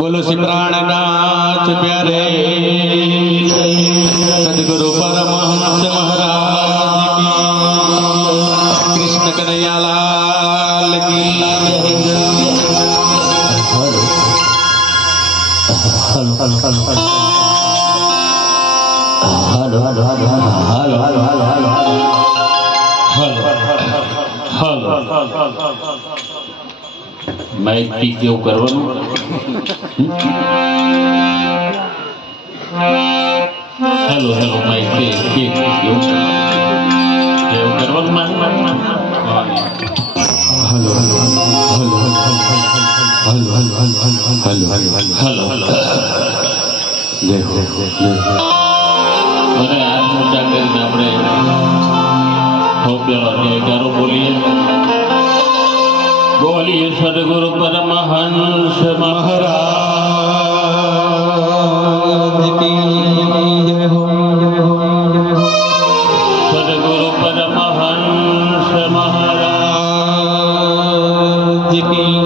बोलो श्री प्राणनाथ प्यारे सदगुरु परमहंस महाराज की, कृष्ण कन्हैया लाल की। Hello hello hello hello hello hello hello hello hello mike ટીક એવું કરવાનું. હેલો હેલો માઇક ટીક એવું કરવાનું. Hello hello hello hello hello hello hello જય હો મને હાથ મોટા કરીને આપણે પેલો જયકારો બોલીએ. બોલીએ સદગુરુ પરમહંસ મહારાજ કી જય હો સદગુરુ પરમહંસ મહારાજ કી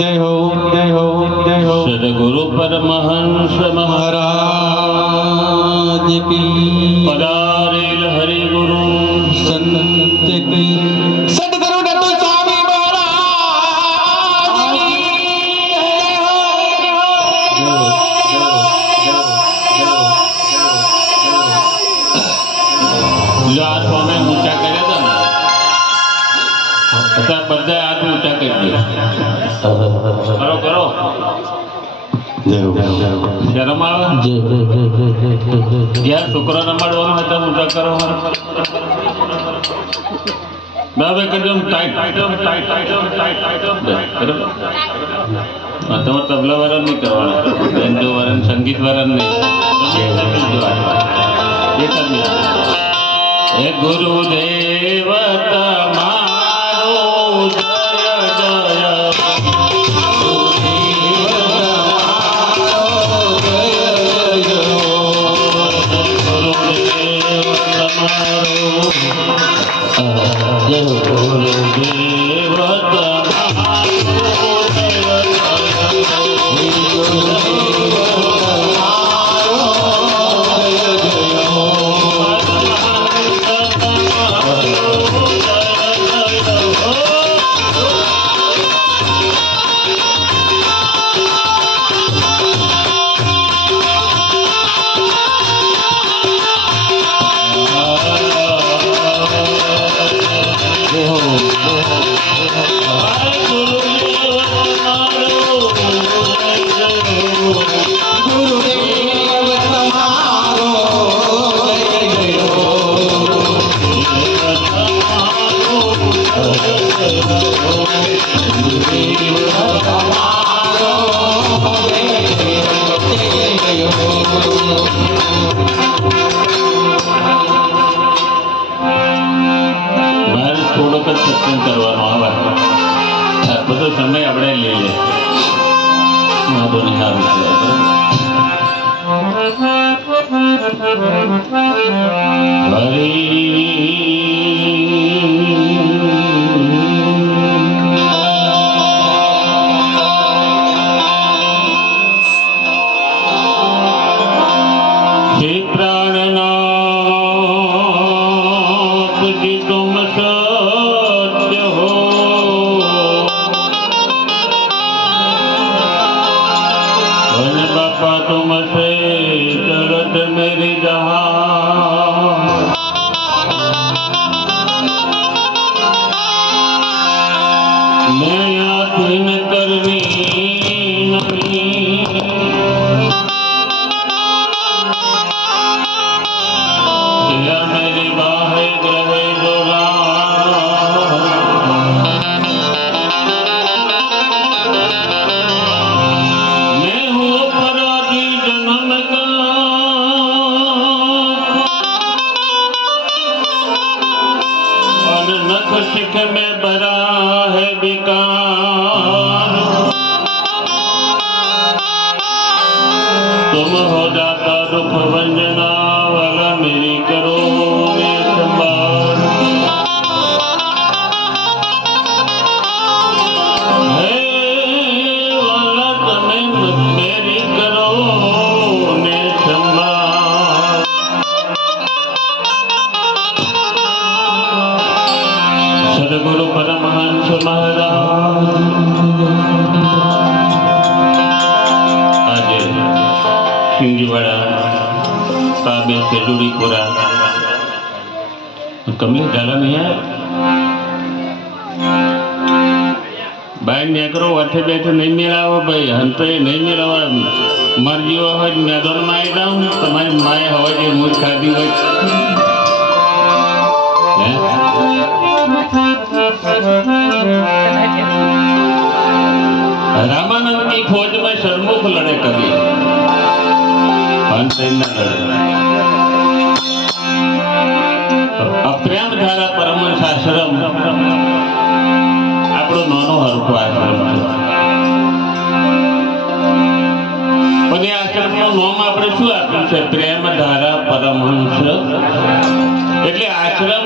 જય હો જય હો જય હો સદગુરુ પરમહંસ મહારાજ કી પધારેલ હરિગુરુ સંત કી સદગુરુ દત્ત સ્વામી મહારાજ કી જય હો જો આ સ્વામે ઊંચા કર્યા હતા ને અત્યારે બધા હાથ ઊંચા કરી દે. કરો કરો જય હો શરમ આવે. જ્યાં છોકરો રમાડવાનો હોય ત્યાં ઊંચા કરો. હવે કદમ ટાઈટ તમારે તબલા વાળા નહીં કરવાના, બેન્ડો વાળા સંગીત વાળા નહીં. હે ગુરુદેવ તમારો જય જય. મારે થોડોક જ સત્સંગ કરવાનો આવે, બધો સમય આપણે લઈ લે. વાંધો નહીં, સારું છે. હે પ્રાણનાથ જી તુમ સત્ય હો, ભન બાપા તુમ સે ચલત મેરી જહાં. मैं आधीन करनी नहीं, या मेरी बाहे ग्रहे जोड़ा. मैं हूँ अपराधी जन्म का, और नख शिख में बरा है विकार. तुम हो जाता दुख भंजना वाला मेरी करो मैं संभाल. हे वाला तमे मेरी करो मैं संभाल. सदगुरु परमहंस महाराज આજે સિંગીવાડા पाबे से जुड़ी पूरा कमले जाला नहीं है બહાર નીકળો વચ્ચે બેઠે નહીં મેળાવો ભાઈ હંતો એ નહીં મેળવવા મરજી હોય મેદાનમાં આવી જાઉં તમારી માએ હોય જે મૂળ ખાધી હોય હે? रामानंद की फौज में शर्मुख लड़े कभी हंसैन न लड़े अप्रेम धारा परमहंस आश्रम આપણો નાનો હરખો આશ્રમ છે પણ એ આશ્રમનું નામ આપણે શું આપ્યું છે પ્રેમ ધારા પરમહંસ એટલે આશ્રમ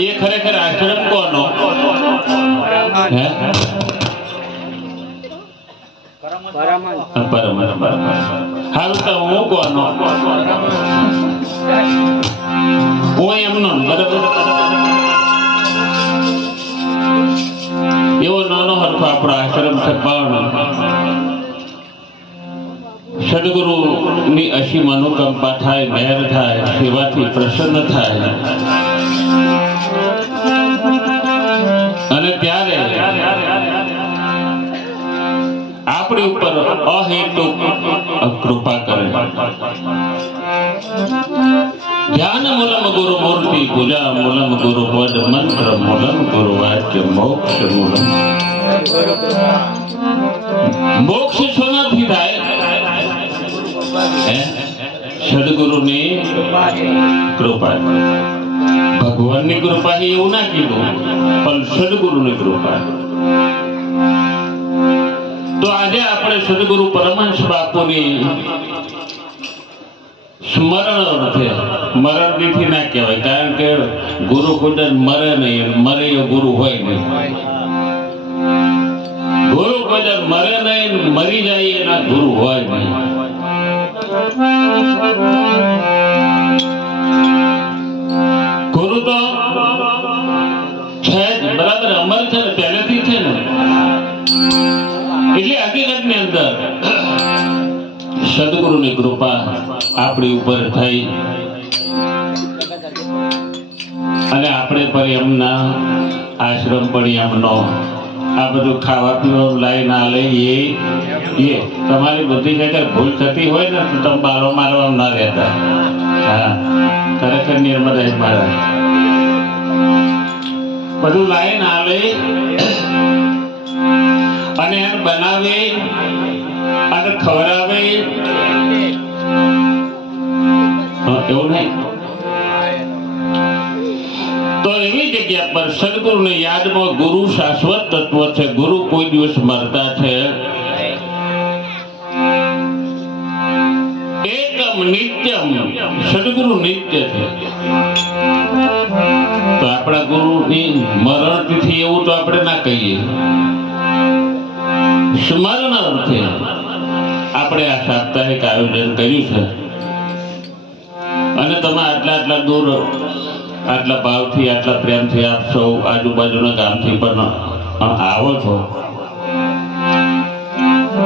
એ ખરેખર આશ્રમ કોનો હે હાલ તો હું કોનો હું એમનો બરાબર એવો નાનો હરખો આપણો આશ્રમ છે પણ સદગુરુ ની અસીમ અનુકંપા થાય મહેર થાય સેવાથી પ્રસન્ન થાય અને ત્યારે આપણી ઉપર અહેતુક કૃપા કરે ધ્યાન મૂલમ ગુરુ મૂર્તિ પૂજા મૂલમ ગુરુ પદ મંત્ર મૂલમ ગુરુ વાક્ય મોક્ષ મૂલમ મોક્ષ શોનાથી થાય સદગુરુની કૃપા ભગવાનની કૃપા એવું ના કીધું પણ સદગુરુની કૃપા તો આજે આપણે સદગુરુ પરમહંસ બાપુની સ્મરણ અર્થે મરણથી ના કહેવાય કારણ કે ગુરુ ખુદ મરે નહીં મરે એ ગુરુ હોય નહીં ગુરુ ખુદ મરે નહીં મરી જાય એના ગુરુ હોય નહીં ગુરુ તો છે જ બરાબર અમર છે ને પહેલેથી છે ને એટલે હકીકતની અંદર સદગુરુની કૃપા આપણી ઉપર થઈ અને આપણે પર એમના આશ્રમ પણ એમનો આ બધું ખાવા પીવાનું લાઈ ના લઈ એ તમારી બધી જગ્યાએ ભૂલ થતી હોય ને તો તમે બારો મારવા ના રહેતા હા ખરેખર નિર્મળ મારા બધું લાઈ ના લઈ અને એને બનાવે અને ખવડાવે એવું નહીં તો એવી જગ્યા પર સદગુરુની યાદમાં ગુરુ શાશ્વત તત્વ છે ગુરુ કોઈ દિવસ મરતા છે એકમ નિત્યમ સદગુરુ નિત્ય છે તો આપણા ગુરુની મરણ તિથિ એવું તો આપણે ના કહીએ સ્મરણ અર્થે આપણે આ સાપ્તાહિક આયોજન કર્યું છે અને તમે આટલા દૂર આટલા ભાવથી આટલા પ્રેમથી આપ સૌ આજુબાજુના ગામથી પણ આવો છો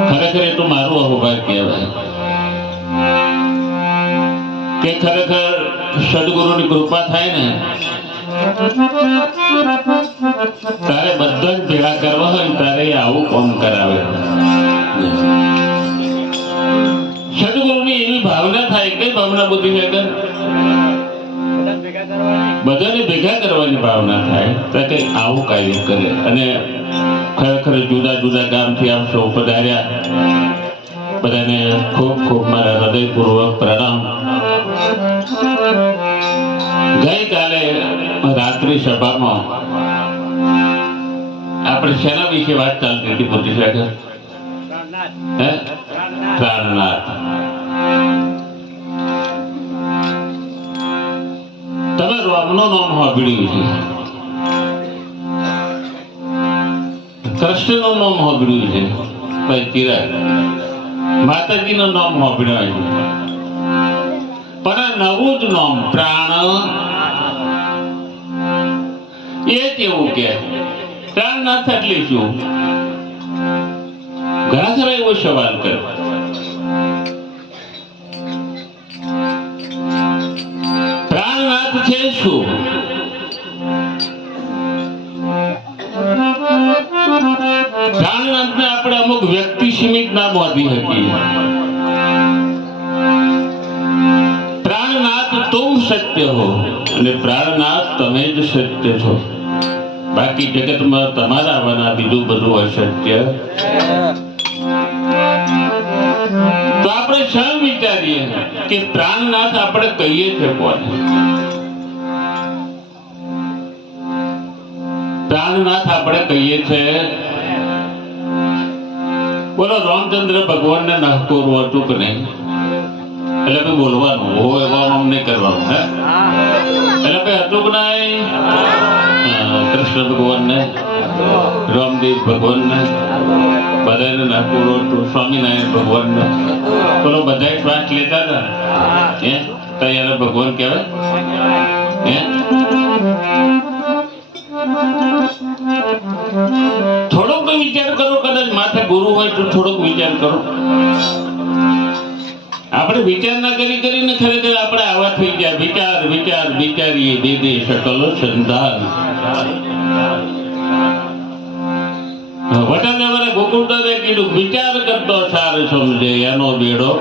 ખરેખર એ તો મારું અહોભાગ્ય કહેવાય કે ખરેખર સદગુરુની કૃપા થાય ને તારે બધા જ ભેગા કરવા હોય તારે આવું કામ કરાવે સદગુરુની એવી ભાવના થાય કઈ ભાવના બુદ્ધિ વગર બધાને ભેગા કરવાની ભાવના થાય તો કઈ આવું કાર્ય કરે અને ખરેખર જુદા જુદા ગામથી આપ સૌ પધાર્યા બધાને ખૂબ ખૂબ મારા હૃદયપૂર્વક પ્રણામ ગઈકાલે રાત્રિ સભામાં આપણે શેના વિશે વાત ચાલતી હતી બુદ્ધિ સાગર પ્રાણનાથ તમે રામનું નામ સાંભળ્યું છે કૃષ્ણનું નામ સાંભળ્યું છે ભાઈ ચિરાગ માતાજીનું નામ સાંભળ્યું છે પણ નવું જ નામ પ્રાણ એ કેવું કે પ્રાણનાથ એટલે શું ઘણા ખરા એવો સવાલ કરે પ્રાણનાથ છે શું પ્રાણનાથને આપણે અમુક વ્યક્તિ સીમિત ના બાંધી શકીએ. પ્રાણનાથ તુમ સત્ય હો અને પ્રાણનાથ તમે જ સત્ય છો. બાકી જગતમાં તમારા આવવાના બીજું બધું અસત્ય. તો આપણે શા વિચારીએ કે પ્રાણનાથ આપણે કહીએ છીએ કોને? પ્રાણનાથ આપણે કહીએ છીએ, બોલો રામચંદ્ર ભગવાનને નહકોરું હતું કે નહીં? એટલે ભાઈ બોલવાનું હોય એવા આમ નહીં કરવાનું. હે એટલે ભાઈ હતું કે નહીં? કૃષ્ણ ભગવાનને, રામદેવ ભગવાનને બધાને નહકોરું હતું. સ્વામિનારાયણ ભગવાનને બોલો બધા શ્વાસ લેતા હતા. હે તૈયાર ભગવાન કહેવાય. હે થોડોક તો વિચાર કરો. કદાચ માથે ગુરુ હોય તો થોડોક વિચાર કરો. આપણે વિચાર ના કરીને ખરેખર આપણે આવા થઈ ગયા. વિચાર વિચાર વિચારીએ બેદે શકલો સંધાન. વટાદેવરે ગોકુળદાદે કીધું વિચાર કરતો સાર સમજે એનો બેડો.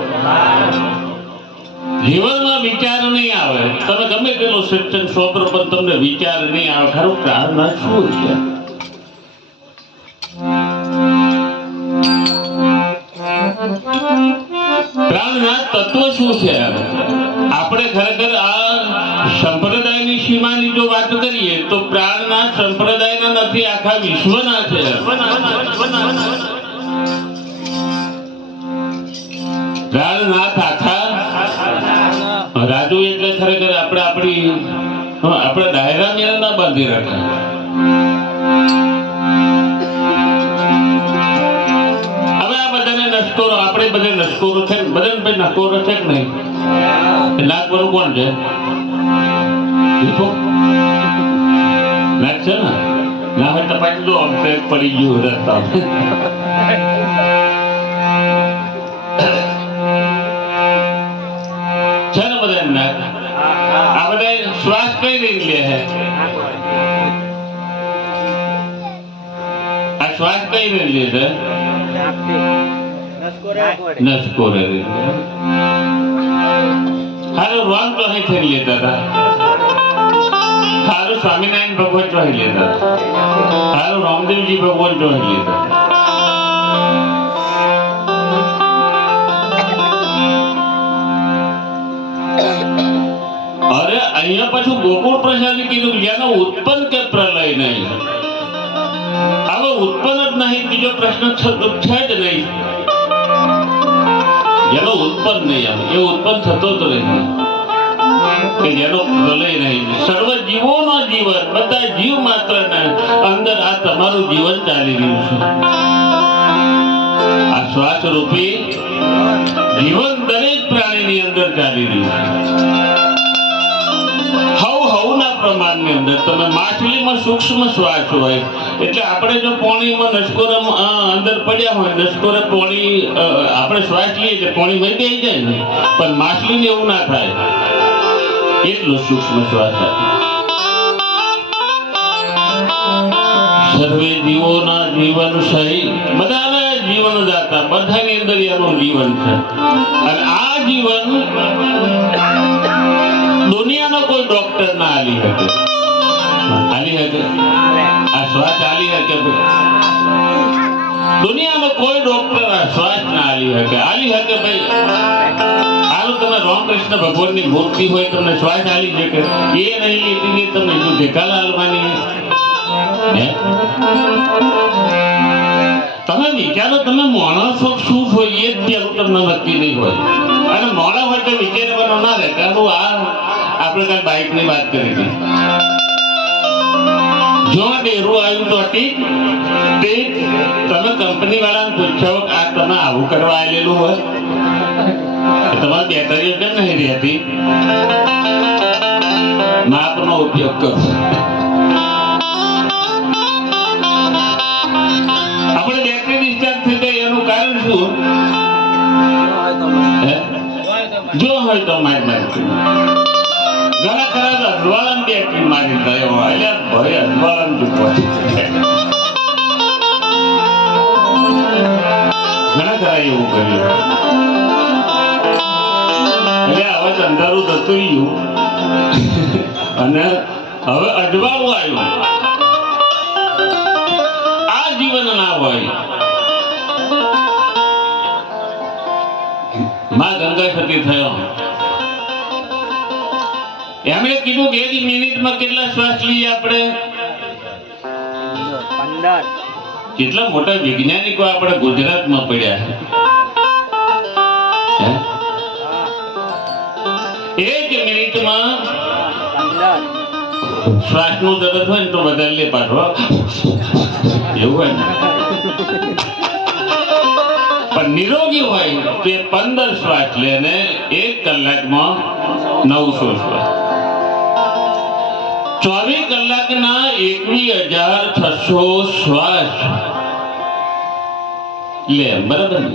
જીવનમાં વિચાર નહીં આવે. તમે ગમે તેલો સત્સંગ સોપરો પણ તમને વિચાર નહીં આવે. ખરું પ્રાણનાથ શું છે? પ્રાણનાથ તત્વ શું છે? આપણે ખરેખર આ સંપ્રદાયની સીમાની જો વાત કરીએ તો પ્રાણનાથ સંપ્રદાયના નથી, આખા વિશ્વના છે. પ્રાણનાથ આખા રાજુ એટલે ખરેખર આપણે આપણે ડાયરા મેળા ના બાંધી રાખ્યા. હવે આ બધાને નસ્કોરો, આપણે બધે નસ્કોરો છે, બધાને ભાઈ નસ્કોરો છે કે નહીં? નાગવરું કોણ છે? નાગ છે ને? ના હોય તો પાછી જો પડી ગયું રસ્તા. છે ને બધા નાગ? આ બધા શ્વાસ કઈ રીતે લે છે? આ શ્વાસ કઈ રીતે લે છે? નસકોરે. હારું રામ તો અહીં થઈ લેતા હતા. હારું સ્વામિનારાયણ ભગવાન તો અહીં લેતા હતા. હારું રામદેવજી ભગવાન તો અહીં લેતા. અરે અહીંયા પાછું ગોકુળ પ્રસાદી કીધું જેનો ઉત્પન્ન કે પ્રલય નહીં. હવે ઉત્પન્ન જ નહીં, બીજો પ્રશ્ન છે જ નહીં. જેનો ઉત્પન્ન નહીં આવે એ ઉત્પન્ન થતો જ નહીં, કે જેનો પ્રલય નહીં. સર્વ જીવોનો જીવન, બધા જીવ માત્ર અંદર આ તમારું જીવન ચાલી રહ્યું છે. આ શ્વાસ રૂપી જીવન દરેક પ્રાણીની અંદર ચાલી રહ્યું છે. હવના પ્રમાણની અંદર તમે માછલીમાં સૂક્ષ્મ શ્વાસ હોય એટલે આપણે જો પાણીમાં નસકોરા અંદર પડ્યા હોય, નસકોરે પાણી આપણે શ્વાસ લઈએ એટલે પાણી વહી દઈ જાય ને, પણ માછલીને એવું ના થાય. એટલો સૂક્ષ્મ શ્વાસ આપે. સર્વે જીવોના જીવન સહી, બધાના જીવન દાતા, બધાની અંદર એનું જીવન છે. અને આ જીવન દુનિયાનો કોઈ ડોક્ટર ના આલી શકે. આલી શકે? આ શ્વાસ આલી શકે? દુનિયાનો કોઈ ડોક્ટર આ શ્વાસ ના આલી શકે. આલી શકે ભાઈ? હાલો તમે રામકૃષ્ણ ભગવાનની મૂર્તિ હોય તમને શ્વાસ આલી શકે? એ નહીં લીધી તમને શું ઢેકાલા હાલવાની? હે તમે વિચારો, તમે માણસો શું છો એ જ પેલું તમને નક્કી નહીં હોય. અને મોડા હોય તો વિચારવાનો ના રહે. કારણ આપણે કાલ બાઇક ની વાત કરી હતી. જો ડેરું આવ્યું તો તમે કંપની વાળાને પૂછ્યો આ તમે આવું કરવા આવેલું હોય, તમારી બેટરીઓ કેમ નહીં રહેતી? માપનો ઉપયોગ કરો. આપણે બેટરી ડિસ્ચાર્જ થઈ જાય એનું કારણ શું? જો હોય તો મારી ઘણા ખરા અજવાળાને બેટરી મારી થયો એટલે ભાઈ અજવાળાને ચૂકવા. કરાય એવું કર્યું. એટલે હવે તો અંધારું થતું ગયું અને હવે અજવાળું આવ્યું. આ જીવન ના હોય. માં ગંગા સતી થયો. એમણે કીધું કે એક મિનિટમાં કેટલા શ્વાસ લઈએ આપણે? 15. કેટલા મોટા વૈજ્ઞાનિકો આપણે ગુજરાતમાં પડ્યા છે. એક મિનિટમાં 15. શ્વાસનું દરદ હોય ને તો વધારે લે પાછો એવું હોય ને. પણ નિરોગી હોય તે 15 શ્વાસ લે ને 1 કલાકમાં 900 શ્વાસ. 24 કલાકના 21,600 શ્વાસ લે. બરાબર ને?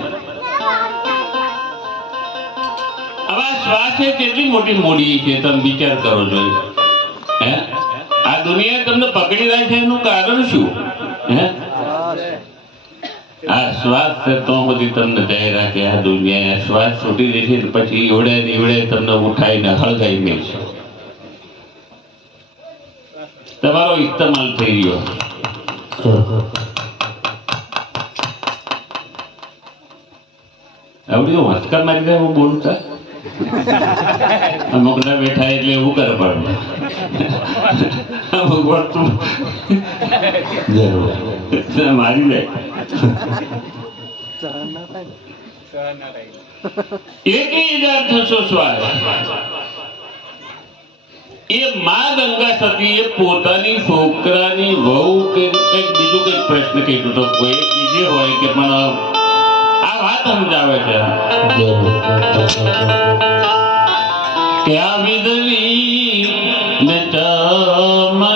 હવે આ શ્વાસ એ કેટલી મોટી મૂડી છે તમે વિચાર કરો છો. હે આ દુનિયા તમને પકડી રાખે છે એનું કારણ શું? હે આ શ્વાસ છે તો બધી તમને જાય રાખે. આ દુનિયા શ્વાસ છૂટી જશે પછી એવડે તમને ઉઠાઈને હળગાઈ મેળશે. તમારો ઇસ્તેમાલ થઈ ગયો. આવડી હસકા મારી જાય હું બોલતા અમુક ના બેઠા એટલે એવું કરે પડે. અમુક વસ્તુ મારી જાય. 21,600 શ્વાસ એ માં ગંગા સતીએ પોતાની છોકરાની વહુ કે કંઈક બીજું કંઈક પ્રશ્ન કીધું તો કોઈ જે હોય કે પણ આ વાત સમજાવે છે કે આ વીજળી ને ચમકારે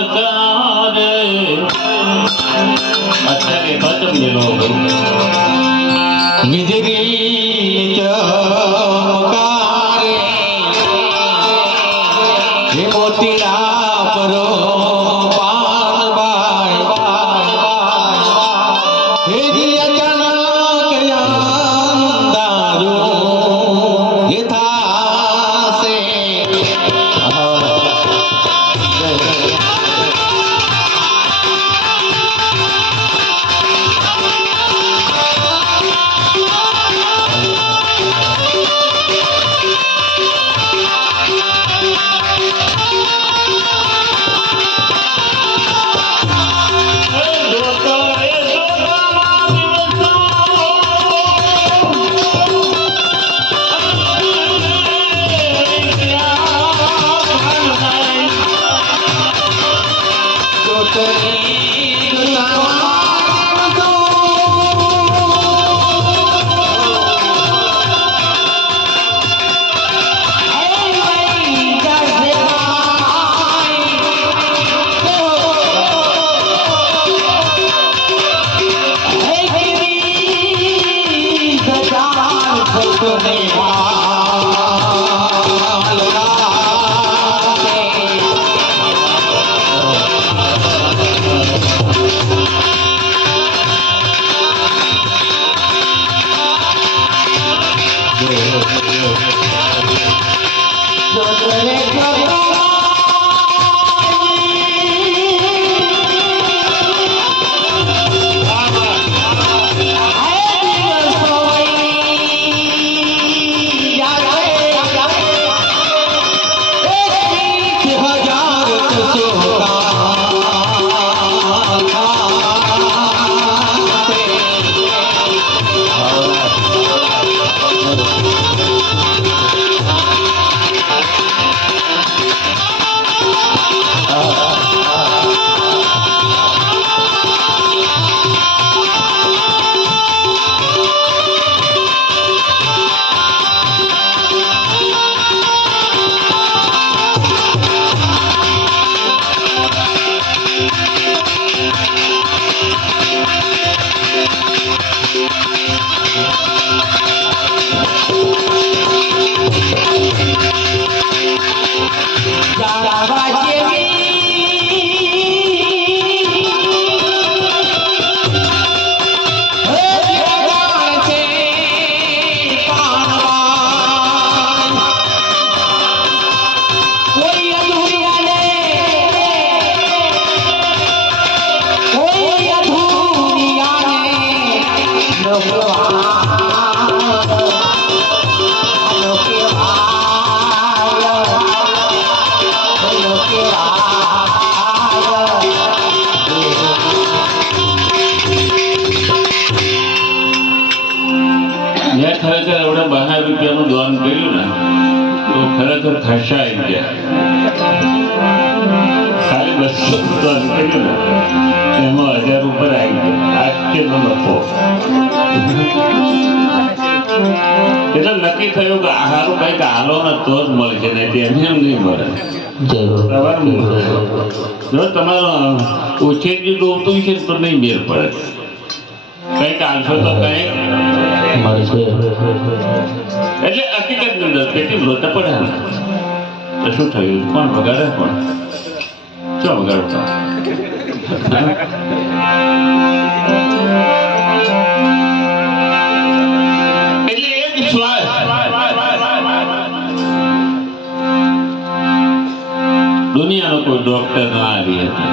અત્યારે બચમ મેળો વીજળી ચમકારે હે મોતીડા પરો પાનબાઈ હે અચાનક અંધારું હે થાશે. મેં ખરેખર એવડે 12 રૂપિયાનું દાન કર્યું ને તો ખરેખર ખસાઈ ગયા. ખાલી 200 દાન કર્યું ને એમાં 1000 ઉપર આવી ગયા. આશ્ચર્યનો નફો. એટલે નક્કી થયું કે આ સારું કંઈક હાલો ને તો જ મળશે, નહીં એમ નહીં મળે. જો તમારો ઉછેરજી ડૂબતું છે તો નહીં મેળ પડે. કંઈક હાલશો તો કંઈક એટલે હકીકતની અંદર કેટલી લોચા પડે ને તો શું થયું? કોણ વગાડે? કોણ શું વગાડતા? એટલે એક શ્વાસ દુનિયાનો કોઈ ડોક્ટર ના આવી હતી.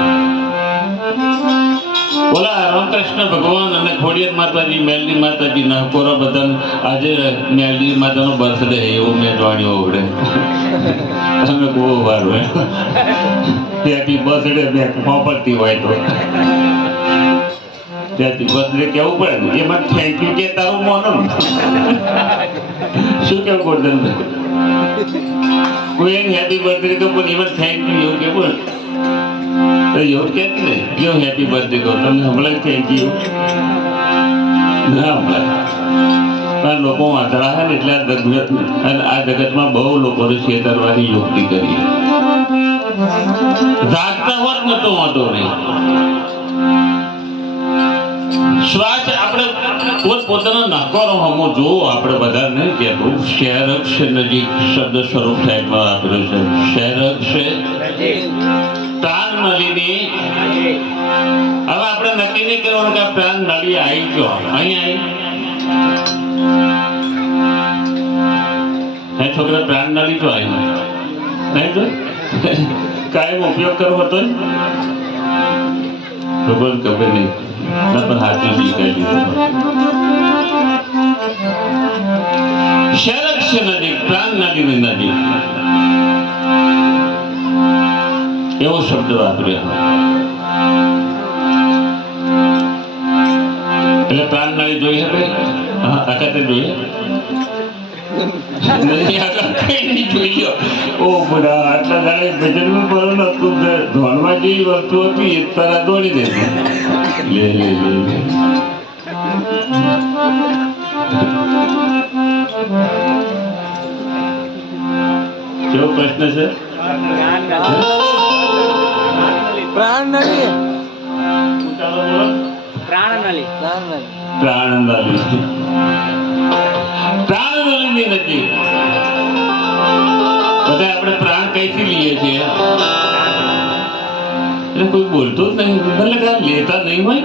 બોલા રામકૃષ્ણ ભગવાન અને ખોડિયાર માતાજી, મેલડી માતાજી નહકોરા બધા આજે મેલડી માતાનો બર્થડે એવું મેં જાણ્યું આવડે. તમે બહુ વારું ત્યાંથી બર્થડે મેં વાપરતી હોય તો ત્યાંથી બર્થડે કેવું પડે ને એમાં થેન્ક યુ કે તારું મોનો શું કેવું ગોરધનભાઈ? કોઈ એને હેપી બર્થડે તો પણ એમાં થેન્ક યુ એવું કેવું એવું કે ને કેવું હેપી બર્થડે કહો તમને હમણાં થેન્ક યુ ના હમણાં પણ લોકો વાંધળા છે ને એટલે આ જગતમાં બહુ લોકોને છેતરવાની યુક્તિ કરી. જાગતા હોત ને તો વાંધો નહીં. શ્વાસ આપણે પોતાના નકારો હમો જોવો. આપણે બધા નહીં કહેતું શહેરક્ષ નજીક શબ્દ સ્વરૂપ સાહેબમાં આપેલું છે. શહેરક્ષ પ્રાણ નળીની. હવે આપણે નક્કી નહીં કરવાનું કે આ પ્રાણ નળી આવી ગયો અહીં આવી છોકરા પ્રાણ નળી તો આવી નહીં તો કાયમ ઉપયોગ કરવો હતો ભગવાન ખબર નહીં ના પણ હાથું શીખાઈ દીધું. શરક્ષ નજીક પ્રાણ નદીની નજીક એવો શબ્દ વાપર્યો. એટલે પ્રાણ નળી જોઈ હવે તાકાતે જોઈએ જોઈ ઓ બધા આટલા દાડે ભજનમાં પડો નતું ધોનમાં જેવી વસ્તુ હતી એ તારા દોડી દે લે લે લે કેવો પ્રશ્ન છે? પ્રાણનળી પ્રાણનળીની નજીક બધા આપણે પ્રાણ કઈથી લઈએ છીએ? એટલે કોઈ બોલતું જ નહીં. ભલે કાંઈ લેતા નહીં હોય.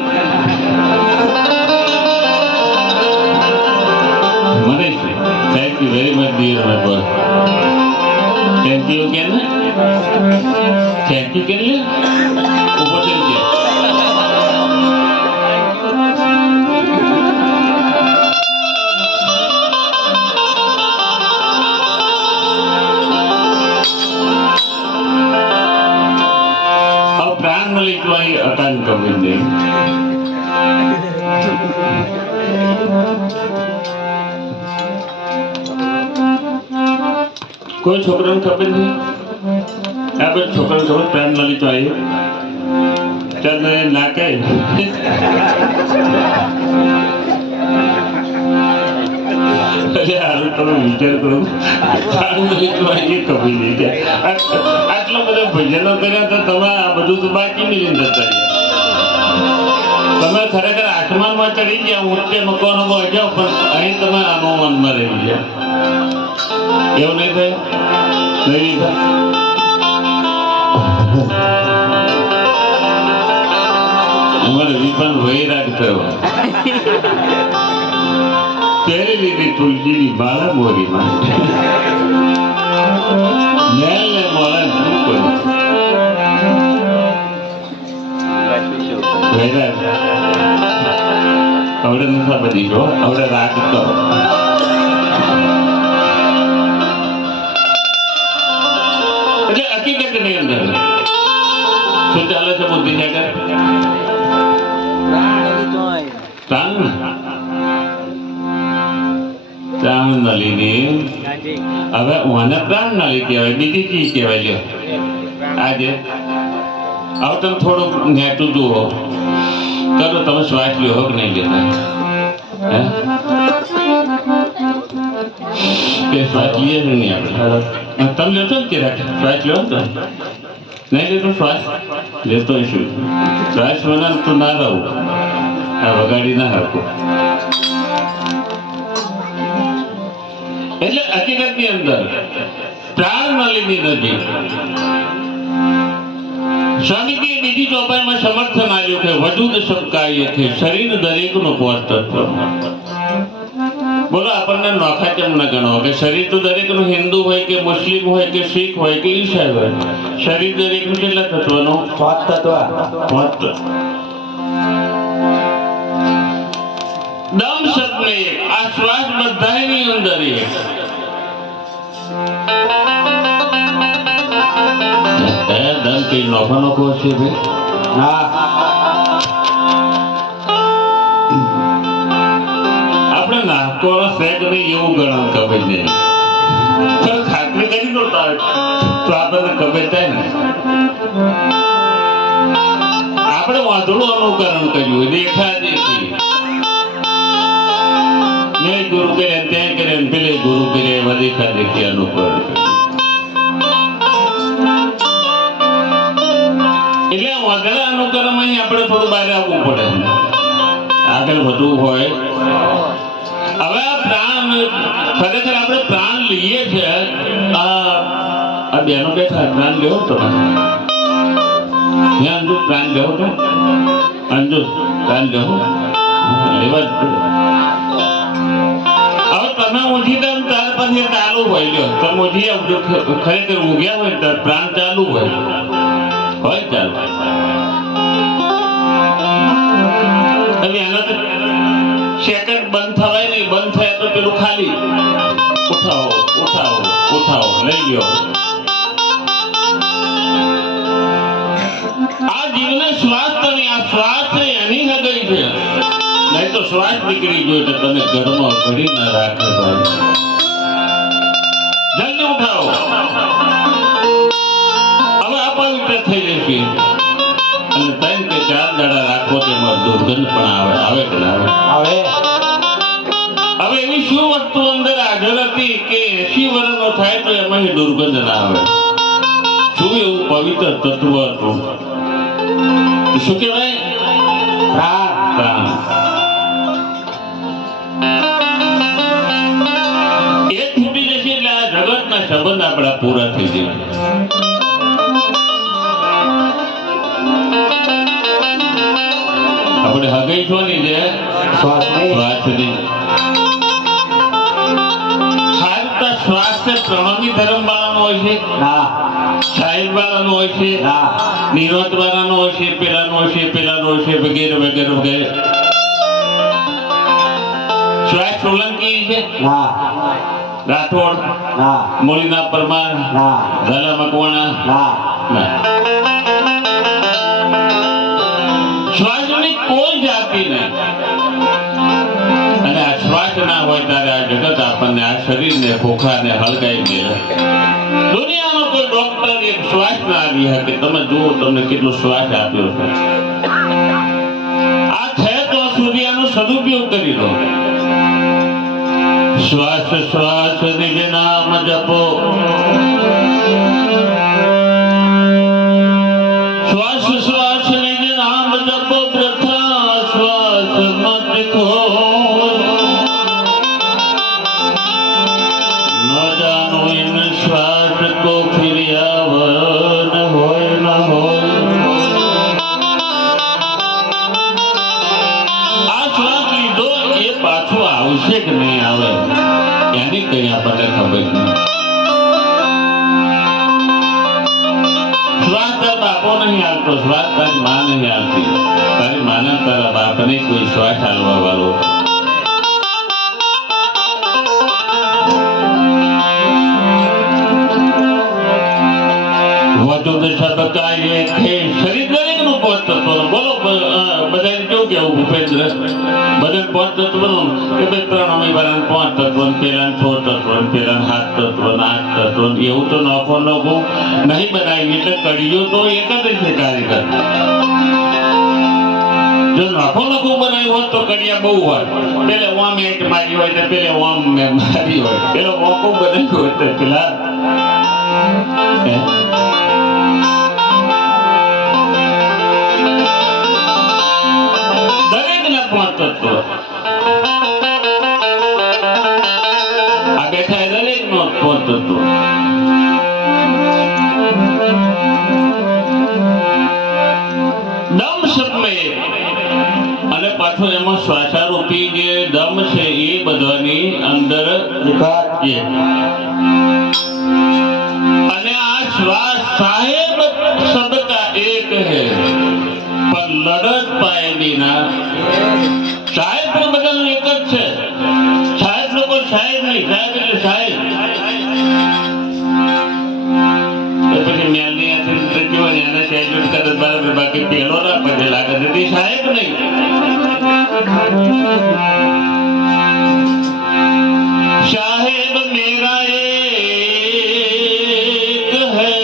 Manish thank you very much dear my boy. Thank you કે ને થેન્ક યુ કે લે ઉભો થઈ ગયા. પ્રાણ મળી તો અહીં અકાન કમી નહીં. કોઈ છોકરાને ખબર નહીં. આ બધા છોકરાને ખબર પ્રાણ મળી તો આવી ચાલ ના કહે હારું તમે વિચાર કરો. પ્રાણ મળી તો આવી કમી નહીં થાય. આટલો બધો ભજનો કર્યા તો તમે આ બધું તો બાકી મિલી જતા તમે ખરેખર આસમાનમાં ચડી ગયા ઊંચે મકાનોમાં જાઓ પણ અહીં તમે આનો મનમાં રહી ગયા. એવું નહીં થાય? નહીં થાય. અમારે વિપાન વૈરાગ થયો પહેરી લીધી તુલસીની બાળા મોરીમાં મેલ ને મોડા શું કર્યું? વૈરાગ હવે નથી બધી જો હવે રાગ કરો. એટલે હકીકતની અંદર શું ચાલે છે બુદ્ધિ સાગર? પ્રાણ નળીની હવે મને પ્રાણ નળી કહેવાય, બીજી ચીજ કહેવાય. લ્યો આજે હવે તમે થોડુંક નેટું જુઓ કરો, તમે શ્વાસ લ્યો હો કે નહીં લેતા? હે એ શ્વાસ લઈએ છે નહીં આપણે? તમે લેતો ને કે શ્વાસ લો તો નહીં લેતો? શ્વાસ લેતો શું શ્વાસ મને તો ના રહું, આ વગાડી ના હકું. એટલે હકીકતની અંદર પ્રાણ નળીની નજીક સ્વામીજીએ બીજી ચોપાઈમાં સમર્થન આવ્યું કે વજુદ સબકાય છે શરીર દરેકનું પોષતત્વ. બોલો આપણને નોખા કેમ ન ગણો કે શરીર તો દરેકનું હિન્દુ હોય કે મુસ્લિમ હોય કે શીખ હોય કે ઈસાઈ હોય, શરીર દરેકનું કેટલા તત્વનું? 5 તત્વ. દમ શબ્દ એક, આ શ્વાસ બધાની અંદર એક. દમ કઈ નોખો નોખો છે ભાઈ? આપણે નાકો શેક નહીં એવું ગણો કબે નહીં, પણ ખાતરી કરી દો તો આપણને કબે થાય ને. આપણે વાંધળું અનુકરણ કર્યું, દેખા દેખી મેં ગુરુ કર્યા ત્યાં કર્યા પેલે ગુરુ કર્યા એવા દેખા દેખી અનુકરણ. એટલે વાંધળા અનુકરણ અહીં આપણે થોડું બહાર આવવું પડે, આગળ વધવું હોય. હવે આ પ્રાણ ખરેખર આપણે પ્રાણ લઈએ છે. આ બેનો બેઠા પ્રાણ લેવો તમે અંજુ પ્રાણ લેવો તો અંજુ પ્રાણ લેવો લેવા જ પડે. હવે તમે ઊંઘી દો ત્યાર પછી ચાલુ હોય. લ્યો તમે ઊંઘી આવજો, ખરેખર ઊંઘ્યા હોય તો પ્રાણ ચાલુ હોય ચાલુ. હવે એના તો સેકન્ડ બંધ થવાય નહીં, બંધ થયા તો પેલું ખાલી ઉઠાવો ઉઠાવો ઉઠાવો લઈ લ્યો. આ જીવને શ્વાસ કરી, આ શ્વાસ એની હગઈ છે, નહીં તો શ્વાસ નીકળી ગયો તો તમે ઘરમાં ઘડી ના રાખે ભાઈ. જલ્દી ઉઠાવો. હવે આ પવિત્ર થઈ જશે અને 3 કે 4 દાડા રાખો તેમાં દુર્ગંધ પણ આવે કે ના આવે? હવે એવી શું વસ્તુ અંદર હાજર હતી કે 80 વર્ષનો થાય તો એમાં દુર્ગંધ ના આવે? શું એવું પવિત્ર તત્વ હતું? શું કહેવાય? પ્રાણ. એ છૂટી જશે એટલે આ જગતના સંબંધ આપણા પૂરા થઈ જાય. આપણે હગઈ છો ને જે શ્વાસની હાલતા શ્વાસ પ્રણવી ધર્મ વાળાનો હોય છે, સાહેબ વાળાનો હોય છે, નિરોધ વાળાનો હોય છે, પેલાનો હોય છે, પેલાનો હોય છે, વગેરે વગેરે વગેરે. શ્વાસ સોલંકી છે, રાઠોડ, મોલીના પરમાર, ઝાલા મકવાણા ના. શ્વાસની કોઈ જાતિ નહીં. અને આ શ્વાસ ના હોય ત્યારે આ જગત આપણને આ શરીરને ખોખાને હળગાઈ દે. દુનિયાનો કોઈ ડોક્ટર એક શ્વાસ ના આવી શકે. તમે જુઓ તમને કેટલો શ્વાસ આપ્યો છે. આ છે તો સુધી આનો સદુપયોગ કરી લો. શ્વાસ શ્વાસ નિજ નામ જપો, શ્વાસ શ્વાસ નિજ નામ જપો, પ્રથા શ્વાસ મત ખો. ન જાનો ઇન શ્વાસ કો ફિર આવન હોય ન હોય. આ શ્વાસ લીધો એ પાછો આવશે કે નહીં આવે એની કઈ આપણને ખબર નહીં. શ્વાસ બાપો નહીં હાલતો શ્વાસ, તારી માં નહીં હાલતી, તારી માને તારા બાપને કોઈ શ્વાસ હાલવા વાળો. વચો દશા બકાય હે શરીર દરેકનું પાંચ તત્વનું. બોલો બધાને કેવું કેવું ભૂપેન્દ્ર? બધાને પાંચ તત્વનું કે ભાઈ પ્રણમી વાળાને પાંચ તત્વનું, પેલાને 6 તત્વનું, પેલાને 7 તત્વનું, 8 તત્વનું. એવું તો નફો નહીં બનાવી એટલે કડીઓ તો એક જ છે કારીગર. જો નફો બનાવ્યું હોત તો કડિયા બહુ હોય. પેલે ઓમ એક મારી હોય તો પેલે ઓમ મારી હોય. પેલો ઓકો બનાવ્યું હોય તો પેલા દરેકના પાંચ તત્વ. આ બેઠા દરેકનો પાંચ તત્વ. દમ સમય અને પાછો એમાં શ્વાસારૂપી જે દમ છે એ બધાની અંદર છે. અને આ શ્વાસ સાહેબ સબકા એક હે પર લડત પાએ બીના. સાહેબ પણ બધાનું એક જ છે. સાહેબ લોકો સાહેબ નહીં, સાહેબ એટલે સાહેબ. પછી મેલની એને સેલ્યુટ કરે બરાબર, બાકી પેલો ના પડે લાગે છે સાહેબ નહીં. સાહેબ મેરા એક હૈ,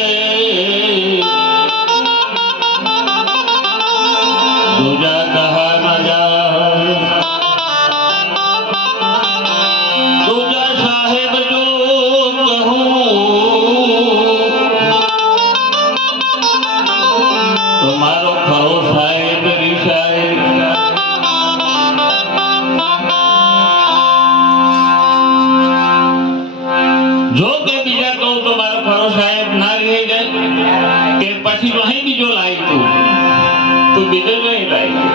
દૂજા કહા ન જાય. દૂજા સાહેબ જો કહું તમારો ખરો સાહેબ રીસાય. જો કે બીજા કહું તો મારો ખરો સાહેબ ના રહી જાય કે પછી અહીં બીજો લાવી તું બીજો નહીં લાવી.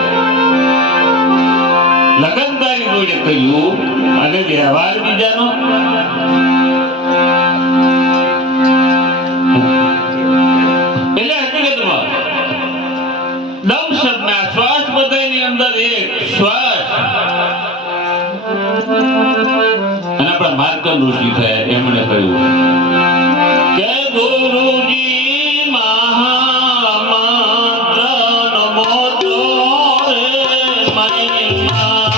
લગન તારી જોડે કર્યું અને વ્યવહાર બીજાનો. એટલે હકીકતમાં દમ શબ્દના શ્વાસ બધાની અંદર એક શ્વાસ. અને આપણા માર્કન ઋષિ થયા એમણે કહ્યું કે ગુરુજી મહામંત્ર નમો તોરે મહિમા.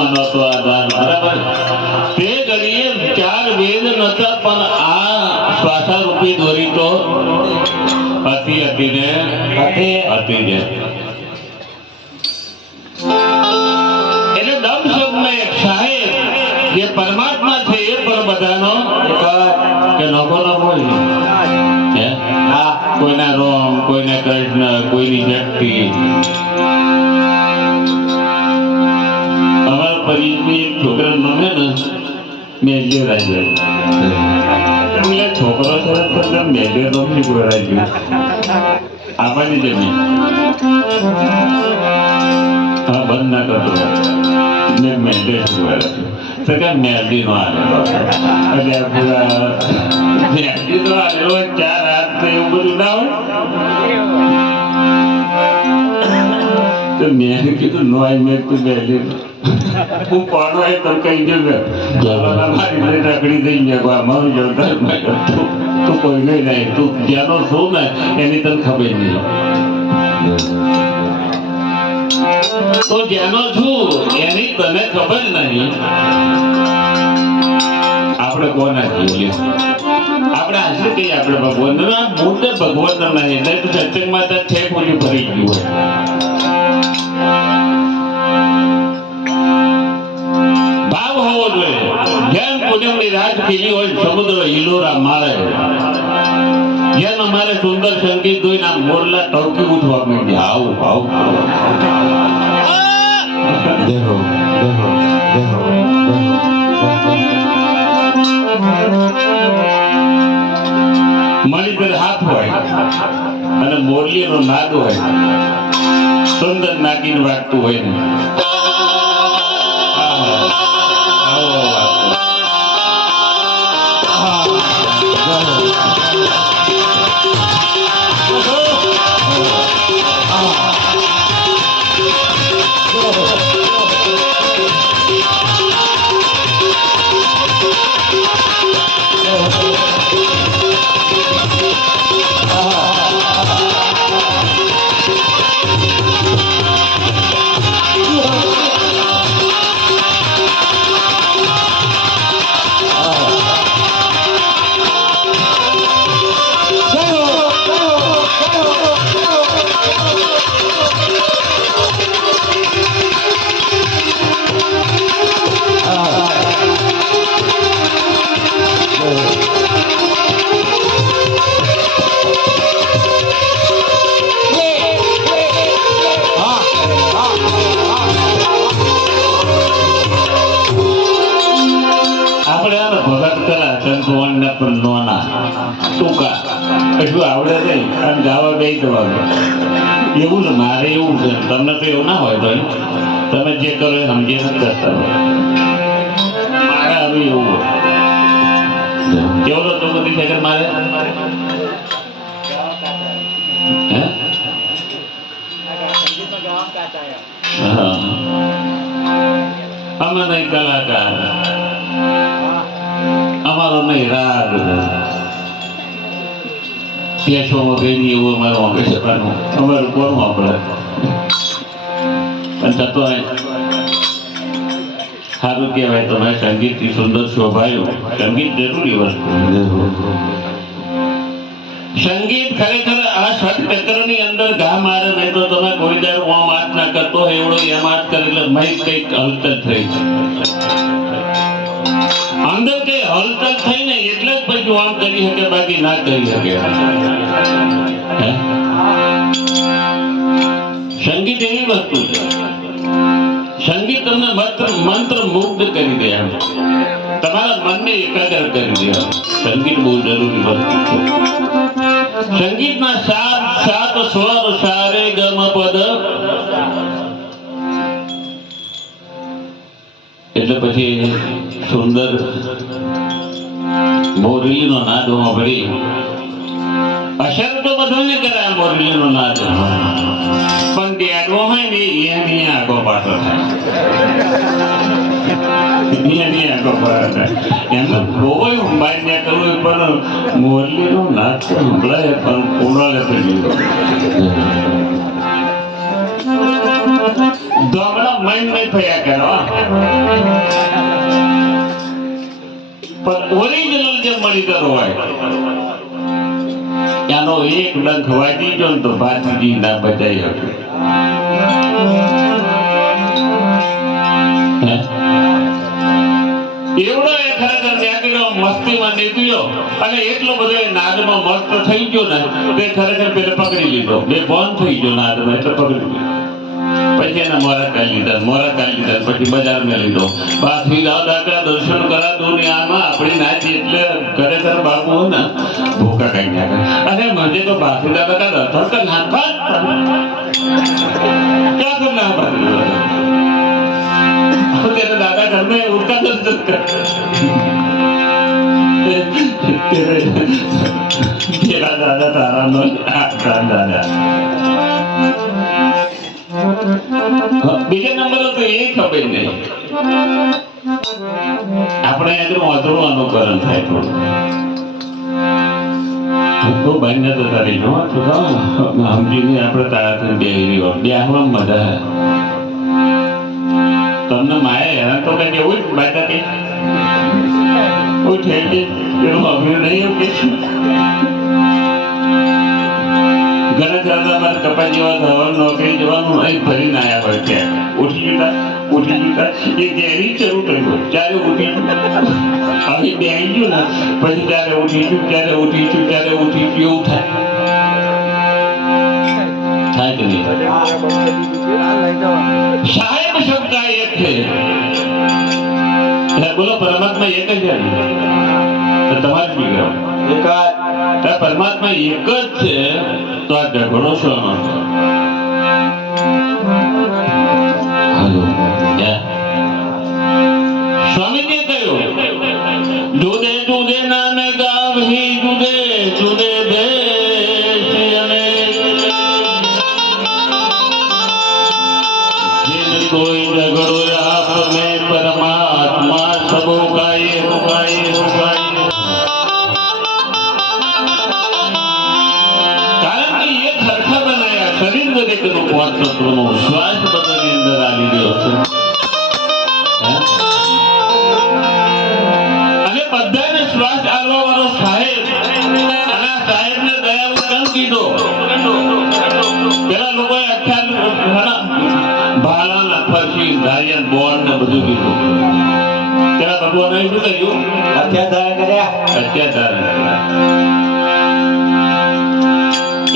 જગતમાં નહોતો આધાર, બરાબર? તે ઘડીએ 4 વેદ નહોતા, પણ આ શ્વાસારૂપી દોરી તો હતી ને હતી જ. એટલે દમ શબ્દમાં એક સાહેબ જે પરમાત્મા છે એ પણ બધાનો કે નોખો નોખો છે. કોઈના રોમ, કોઈના કૃષ્ણ, કોઈની શક્તિ. અમારા પરિચય એક છોકરા નમે ને મેલ્યો રાખ્યો. એટલે છોકરો સરસ કરતા મેલ્યો રોમ શીખવો રાખ્યો. આપવાની જમીન હા બંધ ના કરતો મેં મેલ્યો શીખવા રાખ્યો. તો કે મેલડી નો આલેલો એટલે પૂરા મેલડી નો આલેલો 4 હાથ એવું બધું ના હોય. તો મેં કીધું નો આઈ મેં તું મેલી હું કોણ હોય તો કઈ ગયો મારી રખડી થઈ ગયા મારું જવદાર તું કોઈ ગઈ નહીં, તું જેનો શું ને એની તને ખબર નહીં. તો જેનો છું એની તને ખબર નહીં. આપણે કોના છીએ? આપણે આશરે કહીએ આપણે ભગવાન મોટે ભગવાન નહીં એટલે સત્સંગમાં તો ઠેક ઓછી ભરી ગયું હોય. ભાવ હોવો જોઈએ. જેમ પૂનમની રાત ખીલી હોય, સમુદ્ર હિલોરા મારે, જેમ અમારે સુંદર સંગીત જોઈને આ મોરલા ટોકી ઉઠવા માંડ્યા. આવું આવું દેહો દેહો દેહો મણિધર હાથ હોય અને મોરલીનો નાદ હોય, સુંદર નાગીન વાગતું હોય ને ટૂંકા કશું આવડે નહીં અને ગાવા બે દેવાનું એવું ને. મારે એવું છે, તમને તો એવું ના હોય ભાઈ, તમે જે કરો એ સમજી નથી કરતા. મારે હવે એવું હોય. કેવો હતો બધી ફેગર મારે અમે નહીં કલાકાર, અમારો નહીં રાગ, પેશોમાં ગઈ એવું અમારું વાંકે શકવાનું, અમારું કોણ વાપરે. પણ થતો સારું કહેવાય તમે સંગીતથી સુંદર શોભાયું. સંગીત જરૂરી વસ્તુ. સંગીત ખરેખર આ ષટ ચક્રની અંદર ઘા મારે નહીં તો તમે કોઈ દર ઓમ વાત ના કરતો હોય એવડો એમ વાત કરે એટલે મહી કઈક હલચલ થઈ અંદર કઈ હલચલ થઈ ને એટલે જ પછી આમ કરી શકે, બાકી ના કરી શકે. સંગીત એવી વસ્તુ છે, સંગીત તમને મંત્ર મુગ્ધ કરી દે, તમારા મનને એકાગ્ર કરી દે. સંગીત બહુ જરૂરી વસ્તુ છે. સંગીતના 7 સ્વર સારે ગમ પદ એટલે પછી સુંદર મોરલીનો નાદ સાંભળી. અસર તો બધાને કરે આ મોરલીનો નાદ, પણ ડેડવો હોય ને એની આગો પાછો થાય, એની આગો પાછો થાય. એમને બહુ માન્ય કરવું પણ મોરલીનો નાદ તો સંભળાય પણ પૂર્ણ થઈ ગયો. રામાયણ નહીં થયા કરો પણ ઓરિજિનલ જે મણીધર હોય એનો એક ડંખ વાગી ગયો ને તો ભાતીજી ના બચાઈ શકે. એવડો એ ખરેખર ત્યાગીનો મસ્તીમાં નીકળ્યો અને એટલો બધો એ નાદમાં મસ્ત થઈ ગયો ને તે ખરેખર પેલે પકડી લીધો. બે બોન થઈ ગયો નાદમાં એટલે પકડી લીધો. પછી એને મોરા કાઢી લીધા પછી બજારમાં લીધો. બાકી દાદા કા દર્શન કરા દુનિયામાં આપણી નાચી એટલે ખરેખર બાપુ ને ભૂકા કઈ નાખે. અને મને તો બાકી દાદા કા દર્શન કર નાખા ક્યાં કર નાખા तेरे दादा घर में उनका दर्शन कर तेरा दादा तारा नो दादा. બીજા નંબર તો એ ખબર નહીં આપણે એનું વાંધણું અનુકરણ થાય થોડું તો બંને તો તારી નો સમજીને આપણે તારાથી બે આવા મજા તમને માયા હેરાન તો કઈ એવું જ બાયતા કે એનું અભિનય નહીં એવું કે ઘણા ચાલવા કપાઈ જેવા થવાનું નોકરી જવાનું અહીં ફરીને આવ્યા હોય ત્યાં ઉઠી જતા એ ઘેરી શરૂ કર્યું ત્યારે ઉઠી હવે બે આવી ગયું ને પછી ત્યારે ઉઠીશું એવું થાય કે નહીં? સાહેબ શબ્દ એક છે. બોલો પરમાત્મા એક જ છે. તમારે શું કહેવાય? પરમાત્મા એક જ છે તો આ ઝઘડો શો નો? સ્વામીજીએ કહ્યું જુદે જુદે નામે ગાવહી જુદે જુદે દેશ અને कोई झगड़ो आप में परमात्मा सबो गाये कारण कि ये खरखा बनाया शरीर में देखो बहुत तत्वों श्वास बदलने अंदर आ गई અને બધાને શ્વાસ આલવા વાળો સાહેબ અને સાહેબને દયા કેમ કીધો? પેલા લોકોએ ભાલા ફરસી ધારિયા બોર્ડ ને બધું કીધું. પેલા ભગવાને શું કર્યું? અત્યાચાર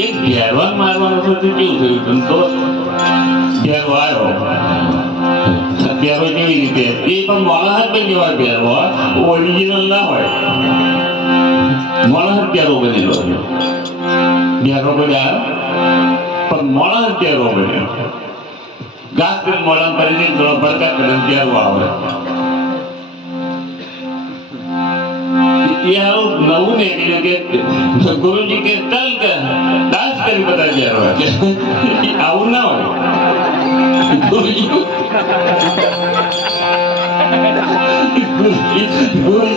એક ઘેરવાન મારવાનું તો કેવું થયું? તો ઘેરો આવ્યો ઘેરો કેવી રીતે? એ પણ મોળાહાટ પણ જેવા ઘેરો ઓરિજિનલ ના હોય. મોળાહાટ ઘેરો બનેલો ઘેરો બન્યા પણ મોળાહાટ ઘેરો બન્યો. ઘાસ મોડમ કરીને થોડો ભડકા કરીને ઘેરવો આવે. એ આવું નવું ને કે ગુરુજી કે તલ કે ડાન્સ કરી બધા ઘેરવા આવું ના હોય. ગુરુજી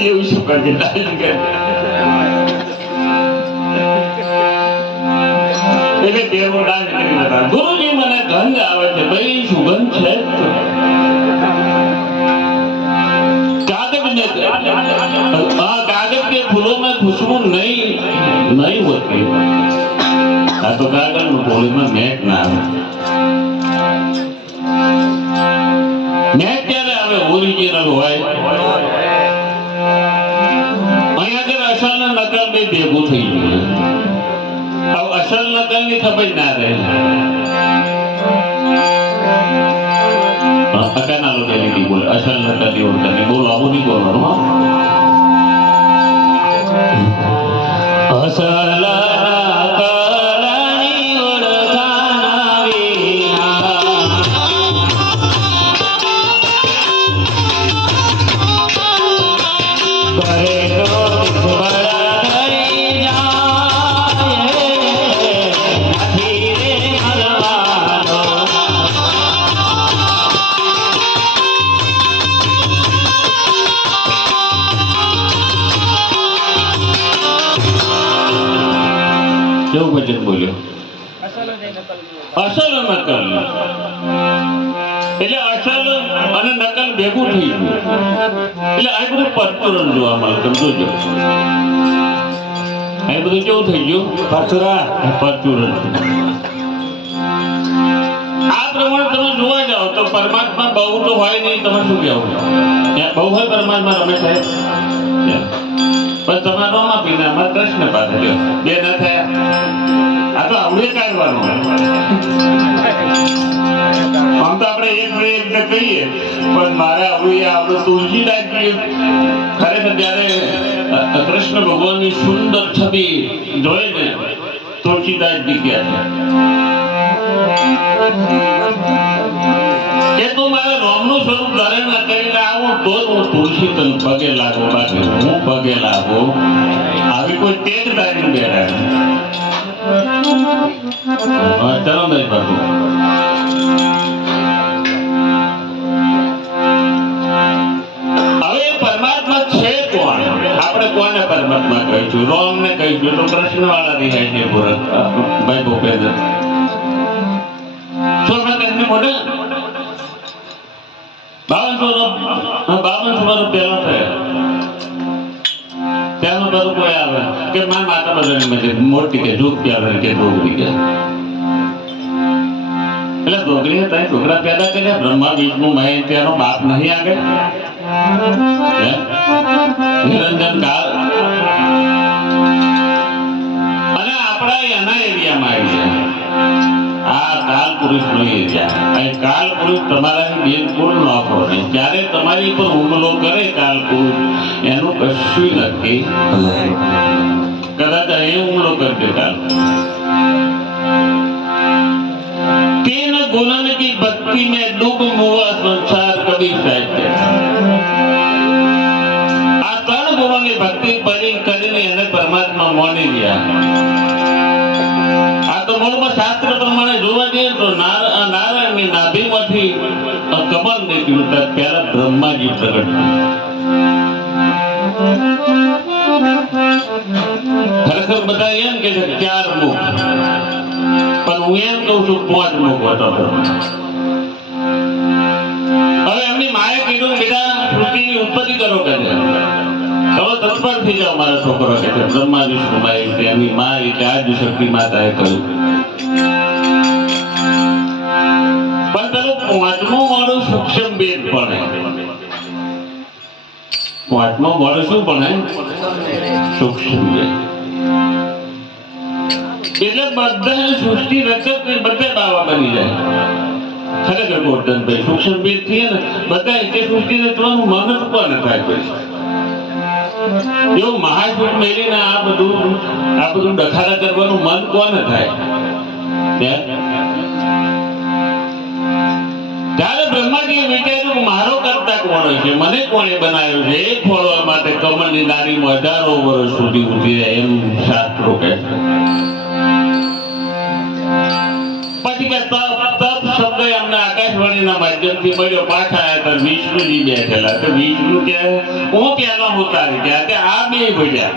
એવું શું કરે ડાન્સ કરે એટલે દેવો ડાન્સ કરી બધા. ગુરુજી મને ગંધ આવે છે ભાઈ સુગંધ છે कागज के फूलों में खुशबू नहीं होती. आ तो कागज में फूलों में महक ना आवे. महक क्यारे आवे? ओरिजिनल होय. અહીં આગળ અસલ ને નકલ બે ભેગું થઈ ગયું. હવે અસલ નકલ ની ખબર ના રહે. અકાના લોકેલિટી બોલે અસલ નકલ ની ઓળખાણ બોલો આવું નહીં બોલવાનું. અસલ કેવું ભજન બોલ્યો? અસલ નકલ. એટલે અસલ અને નકલ ભેગું થઈ ગયું. એટલે આ બધું પરચુરણ જોવા મળે. તમે જોજો આ બધું કેવું થઈ ગયું? પરચુરણ. આ પ્રમાણે તમે જોવા જાઓ તો પરમાત્મા બહુ તો હોય નહીં. તમે શું કહેવું? બહુ હોય પરમાત્મા રમે સાહેબ, પણ તમારો માં પીના માં કૃષ્ણ પાસે જો બે ના થયા. આ તો આવડે કાઢવાનું. આમ તો આપણે એક બે એક કહીએ, પણ મારે આવડું તુલસીદાસજી ખરેખર જયારે કૃષ્ણ ભગવાનની સુંદર છબી જોઈને તુલસીદાસજી કહે છે કે તું મારા રોમનું સ્વરૂપ ધારણ કરીને આવું તો હું તુલસી તને પગે લાગુ, બાકી હું પગે લાગુ આવી કોઈ તેજ ધારીને બેઠા. ચલો નહીં બાબુ, હવે પરમાત્મા છે કોણ? આપણે કોને પરમાત્મા કહીશું? રોમ ને કહીશું તો કૃષ્ણ વાળા રિહાય છે ભાઈ ભૂપેન્દ્ર. શું આપણે તેમને મોઢે 52 વર્ષ પહેલા થયા. ત્યાંનું બધું કોઈ આવે કે માતા બધાની મજે મોટી કે જૂથ પ્યાર કે ડોગરી કે એટલે ડોગરી હતા છોકરા પેદા કર્યા. બ્રહ્મા વિષ્ણુ મહેશ ત્યાંનો બાપ નહીં આગળ નિરંજન કાળ અને આપણા એના એરિયામાં આવી ગયા. આ કાલ પુરુષ નો એરિયા. અહીં કાલ પુરુષ તમારાથી બિલકુલ ન કરો નહીં. જ્યારે તમારી પર હુમલો કરે કાલ પુરુષ એનું કશું નક્કી કદાચ અહીં હુમલો કરશે કાલ. तीन गुणन की भक्ति में डूब हुआ संसार कभी साहित्य. આ ત્રણ ગુણોની ભક્તિ કરીને એને પરમાત્મા માની ગયા. આ તો મૂળમાં શાસ્ત્ર પ્રમાણે જોવા જઈએ તો નારાયણની નાભીમાંથી કમળ નીકળ્યું ત્યારે પહેલા બ્રહ્માજી પ્રગટ થયા. ખરેખર બધા એમ કે છે 4 મુખ, પણ હું એમ કહું છું 5 મુખ હતો. હવે એમની માએ કીધું બેટા સૃષ્ટિની ઉત્પત્તિ કરો કે હવે તત્પર થઈ જાઓ મારા છોકરો કે બ્રહ્મા વિષ્ણુ માએ એમની મા એટલે આજ શક્તિ માતાએ કહ્યું. પણ પેલું 5મું મોડું સૂક્ષ્મ ભેદ પડે. 5મું મોડું શું પડે? સૂક્ષ્મ ભેદ. એટલે બધા સૃષ્ટિ રચક ને બધે બાવા બની જાય. ખરેખર ગોરધનભાઈ સૂક્ષ્મ ભેદ થઈએ ને બધા એટલે સૃષ્ટિ રચવાનું મન જ કોને થાય? પછી એવું મહાસુખ મેળીને આ બધું ડખારા કરવાનું મન કોને થાય? ત્યારે બ્રહ્માજીએ વિચાર્યું મારો કરતા કોણ છે, મને કોણે બનાવ્યો છે? એ ખોળવા માટે કમળની દાઢીમાં 1000 વર્ષ સુધી ઉતરી જાય એમ શાસ્ત્રો કહે છે. પછી કે તપ શબ્દ એમને આકાશવાણીના માધ્યમથી મળ્યો. પાછા આવ્યા તો વિષ્ણુજી બેઠેલા. તો વિષ્ણુ કે હું પહેલા ઉતારી ગયા કે આ બે ભજ્યા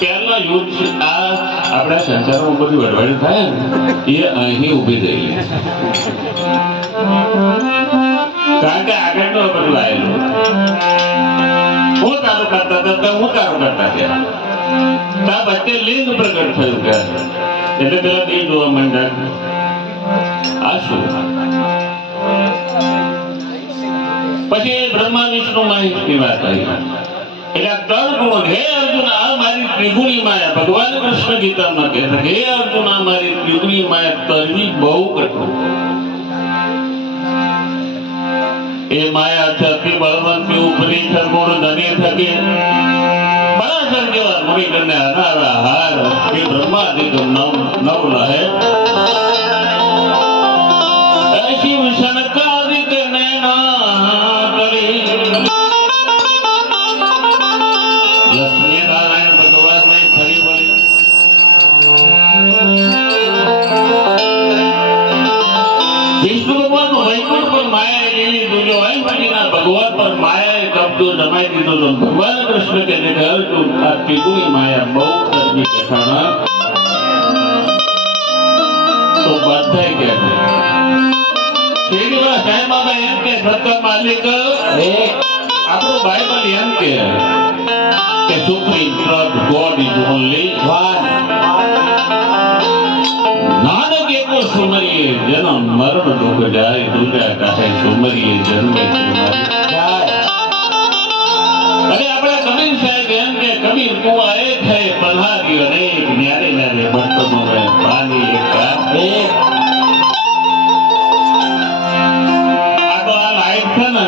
પહેલા યુદ્ધ. આ આપણા સંસારમાં બધી વડવાડી થાય ને એ અહીં ઉભી રહી. કારણ કે આગળ તો બધું આવેલું હું તારું કરતા હતા, હું તારું કરતા ત્યાં વચ્ચે લિંગ પ્રગટ થયું કે એટલે પેલા બે જોવા માંડ્યા. આ શું? પછી બ્રહ્મા વિષ્ણુ મહેશની વાત આવી. એટલે આ 3 ગુણો. હે અર્જુન આ મારી ત્રિગુણી માયા. ભગવાન કૃષ્ણ ગીતામાં કહે છે હે અર્જુન આ મારી ત્રિગુણી માયા તરવી બહુ કઠોર. એ માયા છે અતિ બળવંતી ઉપરી છે ગુણ ધની થકે પરાશર જેવા મુનિગણને હરાવા હાર એ બ્રહ્માદિક નવ લહે શિવ શનકાદિક નૈના કરી. લક્ષ્મી નારાયણ ભગવાન ને ફરી વળી વિષ્ણુ ભગવાન વૈકુંઠ પર માયા એવી દુજો ભગવાન પર માયાએ કબજો જમાઈ દીધો તો ભગવાન કૃષ્ણ કહે છે અર્જુન આ ત્રિગુણી માયા બહુ કરવી કઠણ. તો બધાય કહે છે શ્રીનિવાસ સાંઈ બાબા એમ કે સત્તા માલિક આપણું બાઇબલ એમ કે supreme trust God is only Nanak એકો સુમરીએ જન્મ મરણ દુઃખ જાય દુર્ગા કાહે સુમરીએ જન્મે અને આપણા કબીર સાહેબ એમ કે કબીર કુવા એક હૈ પલ્હારી અનેક ન્યારે ન્યારે બર્તનો મેં પાણી એક આ તો આ લાઈટ છે ને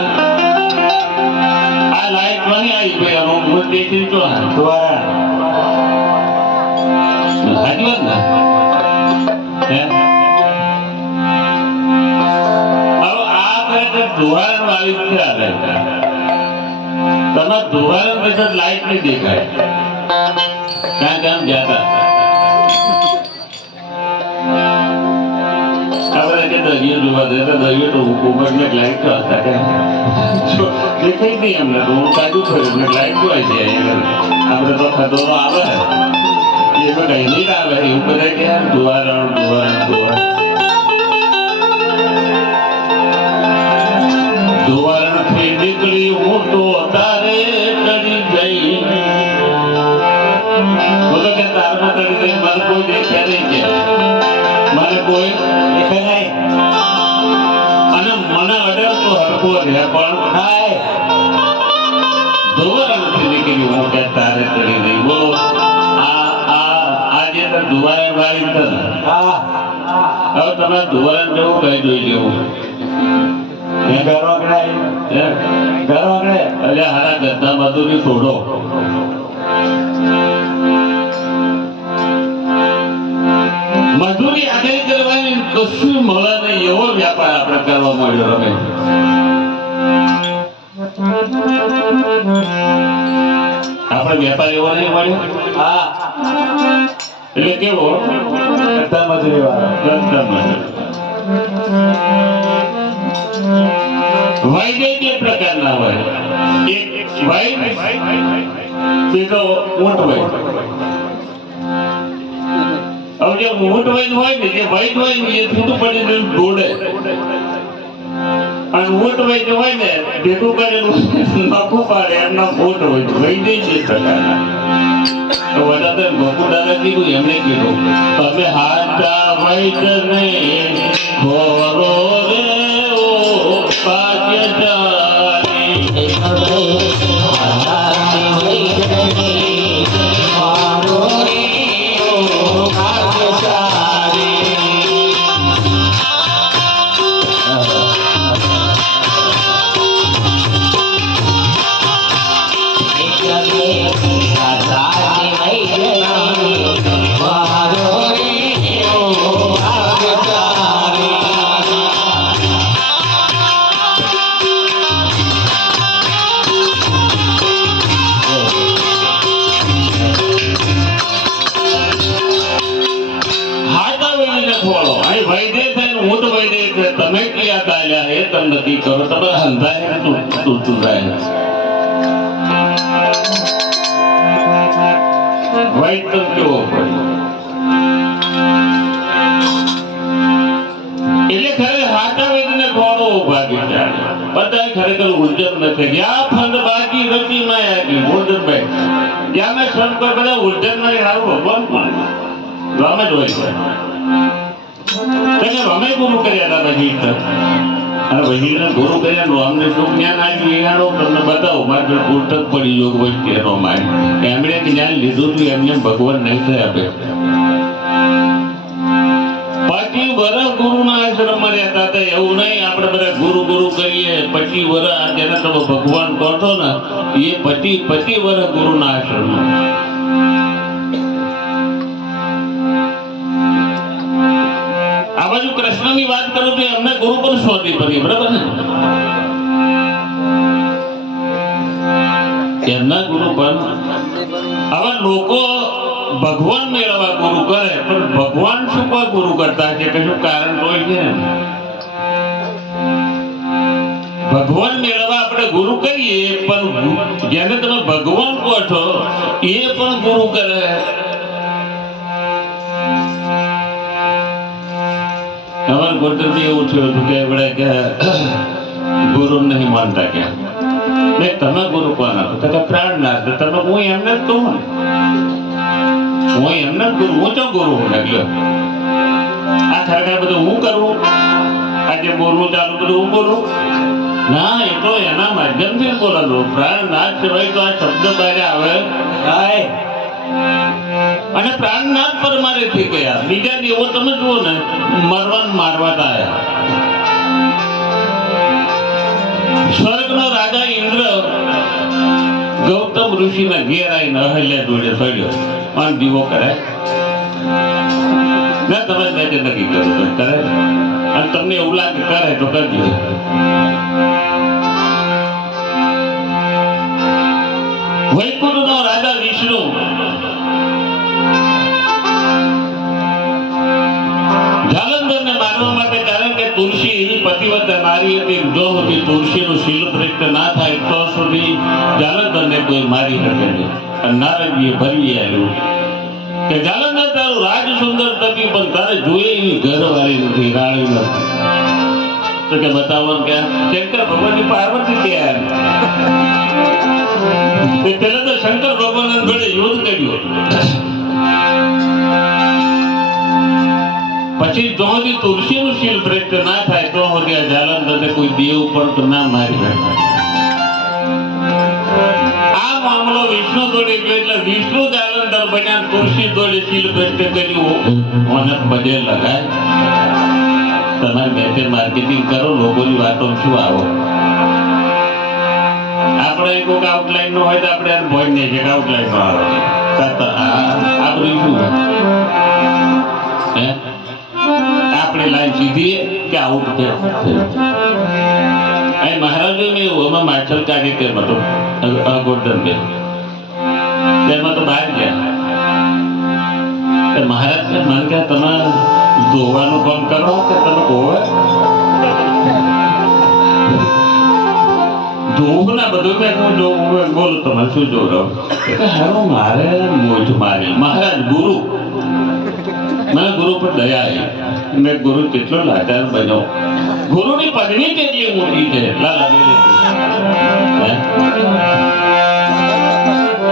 આ લાઈટ નહીં આવી ભાઈ આનો હું દેખી તો દ્વારા હાજી વાત ને હે હવે આ ખરેખર ધોવારણ વાળી છે આ લાઈટ તમે ધોવારણ પછી લાઈટ નહીં દેખાય ક્યાં ક્યાં જ્યાદા આપણે કે દરિયો જોવા દે તો દરિયો તો ઉપરને લાઈટ તો હતા કે દેખાય નહીં અમને તો હું કાઢું છું એટલે લાઈટ જોવાય છે આપણે તો ખતરો આવે એમાં કઈ નહીં આવે એવું બધા કે ધોવારણ ધોવારણ ધોવારણ ધોવારણ થી નીકળી હું તો તારે ચડી જઈ હું તો કે તારમાં ચડી જઈ મને કોઈ દેખ્યા નહીં કે મને કોઈ દેખાય નહીં અને મને અડર તો હરકો રહે પણ ધોવારણ થી નીકળી હું કે તારે ચડી જઈ બોલો આજે તો ધોવારણ વાળી છે ને હવે તમે ધોવારણ જેવું કહી દઈ જેવું હારા ગદ્દા મજૂરી છોડો મજૂરી આગળ કરવાની કશું મળે નહીં એવો વ્યાપાર આપણે કરવા મળ્યો રમે આપણે વેપાર એવો નહીં મળ્યો એટલે કેવો ગદ્દા મજૂરી વાળો ગદ્દા મજૂરી વાઇડ બે પ્રકારના હોય એક વાઇડ બીજો ઊંટ વાઇડ હવે જે ઊંટ વાઇડ હોય ને જે વાઇડ હોય ને એ છૂટું પડીને દોડે અને ઊંટ વાઇડ હોય ને ભેગું કરેલું નખું પાડે એમના ઊંટ વાઇડ વાઇડ બે પ્રકારના તો વધારે ગોકુ દાદા કીધું એમણે કીધું તમે હાચા વાઇડ ને ખોરો રે તમે ક્યાં ચાલ્યા એ તમે નક્કી કરો તમે હંધાય તૂટતું જાય વાઈટ તો કેવો એટલે ખરે હાથા વેદને ખોડો ભાગી જાય બધા ખરેખર ઉર્જન નથી જ્યાં ફંડ બાકી રતી માં આગી ઉર્જનભાઈ જ્યાં મેં શ્રમ કોઈ બધા ઉર્જન માં આવો ભગવાન પણ ગમે જ હોય છે અમે ગુરુ કર્યા હતા પછી અને વહીને ગુરુ કર્યા અમને શું જ્ઞાન આવ્યું એનો તમને બતાવો મારે પુસ્તક પડી યોગ વચ્ચે એનો માય એમણે જ્ઞાન લીધું હતું એમને ભગવાન નહીં થયા આપે 25 વર્ષ ગુરુના આશ્રમમાં રહેતા હતા એવું નહીં આપણે બધા ગુરુ ગુરુ કરીએ 25 વર્ષ જેને તમે ભગવાન કહો છો ને એ 25 વર્ષ ગુરુના આશ્રમમાં આ બાજુ કૃષ્ણની વાત કરું તો એમને ગુરુ પણ શોધી પડી બરાબર ને એમના ગુરુ પણ હવે લોકો ભગવાન મેળવવા ગુરુ કરે પણ ભગવાન શું કોઈ ગુરુ કરતા છે કશું કારણ હોય છે ભગવાન મેળવવા આપણે ગુરુ કરીએ પણ જેને તમે ભગવાન કહો છો એ પણ ગુરુ કરે અમારે ગોતરથી એવું થયું હતું કે આપણે ગુરુ નહીં માનતા ક્યાં ને તમે ગુરુ કોણ આપો તો કે પ્રાણનાથ તો તમે હું એમને જ કહું ને હું એમને જ ગુરુ હું તો ગુરુ હું લ્યો આ ખરેખર બધું હું કરું આજે બોલવું ચાલુ બધું હું બોલું ના એ તો એના માધ્યમથી જ બોલાલો પ્રાણનાથ સિવાય તો આ શબ્દ બહાર આવે કાંઈ અને પ્રાણનાથ પર મારે થઈ ગયા બીજા દેવો તમે જુઓ ને મરવાન મારવા આવ્યા સ્વર્ગનો રાજા ઇન્દ્ર ગૌતમ ઋષિના ઘેર આવીને અહલ્યા જોડે ચડ્યો પણ દીવો કરે ના તમે મેં નક્કી કર્યું તો કરે અને તમને એવું લાગે કરે તો કરજો વૈકુંઠનો રાજા વિષ્ણુ જાલંધરને મારવા માટે કારણ કે તુલસી પતિવ્રતા નારી હતી જો સુધી તુલસીનું શીલ ભ્રષ્ટ ના થાય તો સુધી જાલંધરને કોઈ મારી શકે નહીં અને નારદજીએ ભરવી આવ્યું કે જાલંધર તારું રાજ સુંદર તપી પણ તારે જોઈએ એવી ઘરવાળી નથી રાણી નથી તો કે બતાવો કે શંકર ભગવાનની પાર્વતી ત્યાં પેલા તો શંકર ભગવાન જોડે યુદ્ધ કર્યું પછી જો સુધી તુલસીનું શીલ ભ્રષ્ટ ના થાય તો સુધી આ જાલંધરને કોઈ દેવ પણ ના મારી શકે આ મામલો વિષ્ણુ જોડે ગયો એટલે વિષ્ણુ જાલંધર બન્યા તુલસી જોડે શીલ ભ્રષ્ટ કર્યું મને બધે લગાય તમારે બેઠે માર્કેટિંગ કરો લોકોની વાતો શું આવો આપણે કોઈક આઉટલાઈન નો હોય તો આપણે એમ ભોય નહીં છે આઉટલાઈન નો આવે આપણે શું હે આપણી લાઈન સીધી કે આઉટ છે અહીં મહારાજો ને એવું અમે માછલ કાર્યક્રમ હતો ગોર્ધન બે તેમાં તો બહાર ગયા મહારાજ મને કે તમે ધોવાનું કામ કરો કે તમે ધોવે ધોવું ના બધું મેં હું જોવું બોલું તમારે શું જોવું હારો મારે મોજ મારી મહારાજ ગુરુ મને ગુરુ પર દયા આવી મેં ગુરુ કેટલો લાચાર બન્યો ગુરુની પદવી કેટલી મોટી છે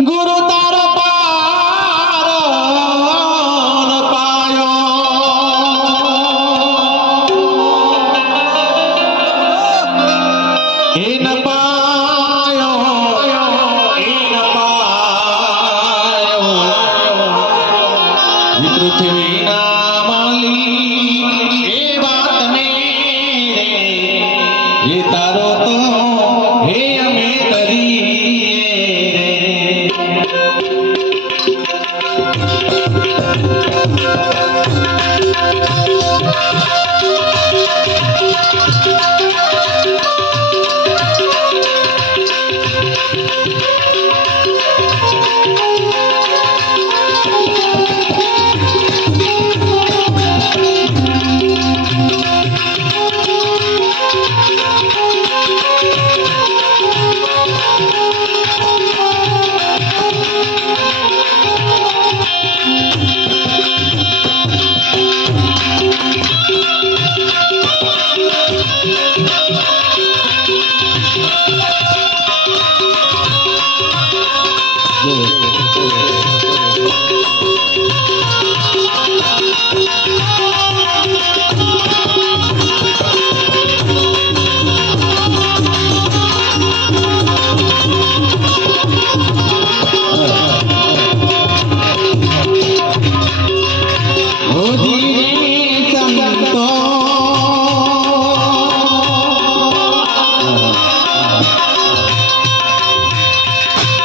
ગુરુ તારો પાર પાયો એ ન પાયો પૃથ્વીના માલી એ વાતને એ તારો તો હે અમે કરીએ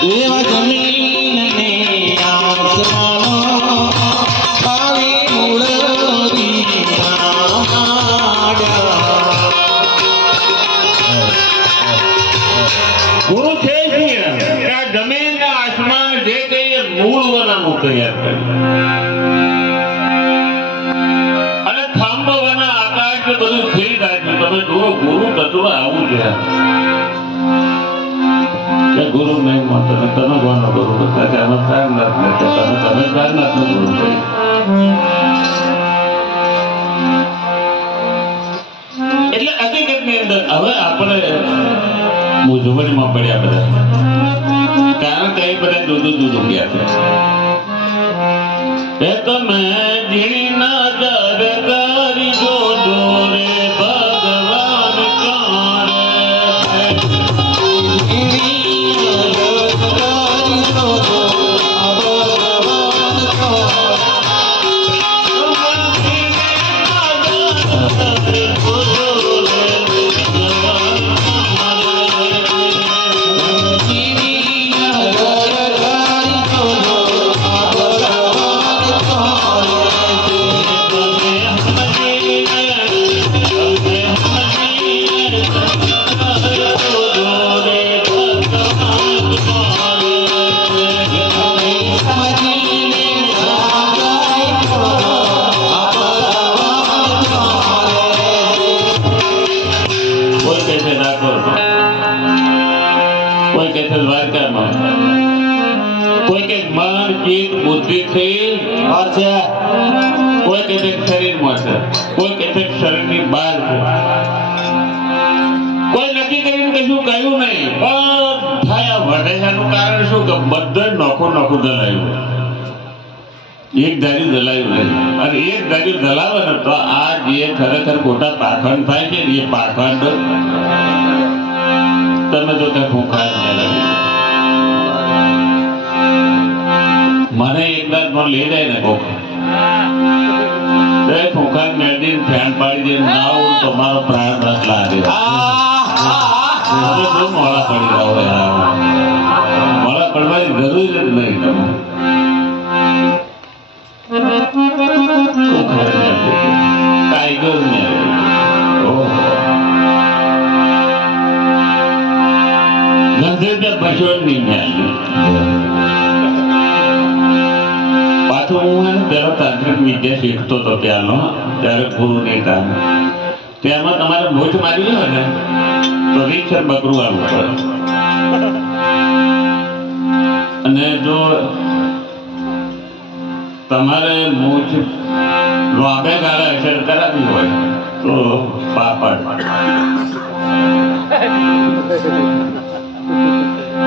એવા જમીન ને આસમાનો આવી મૂળથી ગુરુ છે શું કે આ જમીન ને આસમાન જે કઈ એ મૂળ બનાવવાનું તૈયાર કર્યું અને થાંભવાના આકાશ ને બધું થઈ રાખ્યું તમે જુઓ ગુરુ તત્વ આવું છે કે ગુરુ નહીં માનતો ને તમે કોનો ગુરુ બધા કે અમે પ્રાણનાથ નથી તમે પ્રાણનાથ નો ગુરુ કહી એટલે હકીકતની અંદર હવે આપણે મૂંઝવણમાં પડ્યા બધા, કારણ કે એ બધા જુદું જુદું ગયા છે. એ તમે ઝીણી નજર કરી જોજો રે ભગવાન કાણે. કોઈ કહે છે દ્વારકામાં, કોઈ કહે મન ચિત્ત બુદ્ધિથી છે, કોઈ કહે છે શરીરમાં છે, કોઈ કહે છે શરીરની બહાર છે. કોઈ નક્કી કરીને કશું કહ્યું નહીં. બધા આ વઢેજાનું કારણ શું કે બધું નોખું નોખું દલાયું, એક ધાર્યું દલાયું નહીં. અને એક ધાર્યું દલાવે ને તો આ જે ખરેખર ખોટા પાખંડ થાય છે ને એ પાખંડ તમે તો ત્યાં ખૂંખાર મને એકદમ પણ લઈ જાય ને કોક ખૂંખાર મેળવી ફેન પાડી દે ના આવું તો મારો પ્રાણ રસ લાગે. શું મોડા પડી જાવ, મોડા પડવાની જરૂર જ નહીં. તમે ટાઈગર મેળવી પાછું હું પેલો તાંત્રિક વિદ્યા શીખતો હતો ત્યાંનો, ત્યારે ગુરુની કામ તેમાં તમારે મૂઠ મારી હોય ને તો રીક્ષર બકરું આવવું પડે. અને જો તમારે મૂઠ લોબે ગાળે અસર કરાવી હોય તો પાપડ.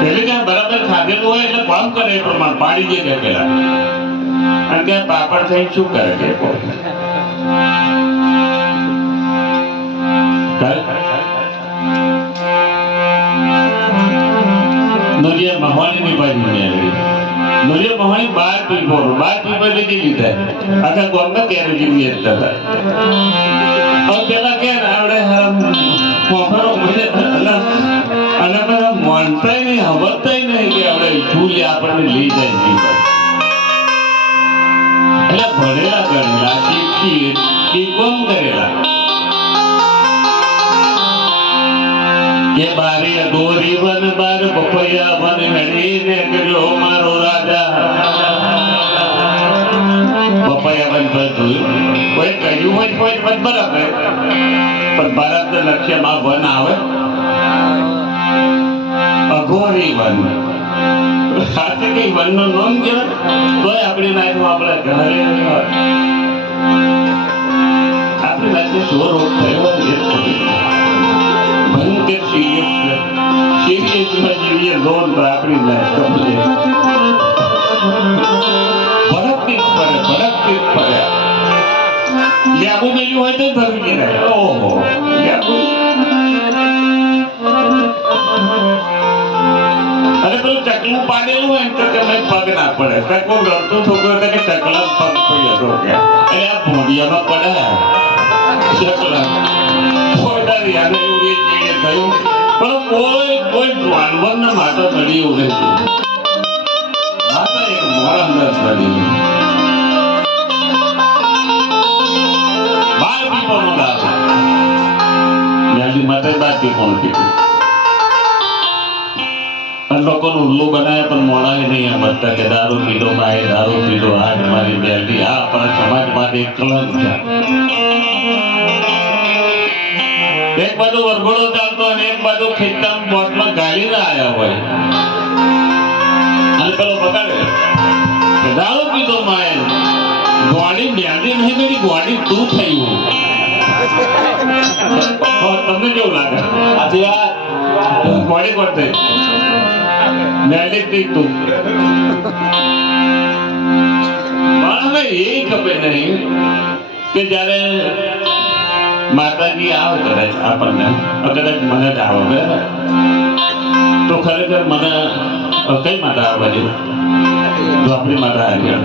પેલી ક્યાં બરાબર ખાધેલું હોય એટલે કામ કરે એ પ્રમાણે પાડી દે કે પેલા, અને ક્યાં પાપડ થઈ શું કરે કે નોરિયા મહાણીની બાજુ મેળવી. નોરિયા મહાણી 12 પીપર લીધી આખા ગામમાં કેરી જેવી હતા. હવે પેલા કે આવડે અને બધા માનતા નહીં, સમજતા નહીં કે આપણે ફૂલ આપણને લઈ જાય નહીં. એટલે ભણેલા ગણેલા શીખી બીકોમ કરેલા કે બારે દોરી વન બાર પપૈયા વન હણીને કર્યો મારો રાજા. પપૈયા વન પર જોયું કોઈ કહ્યું હોય કોઈ બરાબર, પણ ભારત લક્ષ્યમાં વન આવે અઘોરી વન. સાથે કઈ વનનો નામ કહેવાય તોય આપણી નાયમાં આપણે ઘરે આપણી નાયને શું રોગ થયો એ ભયંકર સિરિયસમાં જેવી લોન તો આપણી નાય કમ્પ્લેટ ભડકતી જ પડે. લેબુ મેલ્યું હોય તો ધરવી જાય. ઓહો લેબુ. અરે પેલું ચકલું પાડેલું હોય ને તો તમે પગ ના પડે. કોઈ રડતું છોકરો કે ચકલા પગ પડ્યો હતો કે એટલે આ ભોડિયામાં પડે ચકલા કોઈ યાદ થયું. પણ કોઈ જાનવરના માટો નડી એવું રહેતું માતા એક મોરા અંદર નડી 12 પીપોનો દારૂ માટે 12 પીપોનું પીપું. લોકોનું ઉલ્લુ બનાવે પણ મોડા નહીં સમજતા કે દારૂ પીધો ભાઈ, દારૂ પીધો આજ મારી બેલડી. આ આપણા સમાજ માટે એક કલંક છે. એક બાજુ વરઘોડો ચાલતો અને એક બાજુ ખેતમ બોટમાં ગાલીને આવ્યા હોય અને પેલો પકડે દારૂ પીધો માય ગોળી બેલડી નહીં બેડી ગોળી તું થયું. તમને કેવું લાગે સાચી વાત. કોડી કરતે મેલિક તું મને એ ખબર નહીં કે જ્યારે માતાજી આવે કદાચ આપણને કદાચ મને જ આવે બરાબર તો ખરેખર મને કઈ માતા આવવા જેવું ઝોપડી માતા આવી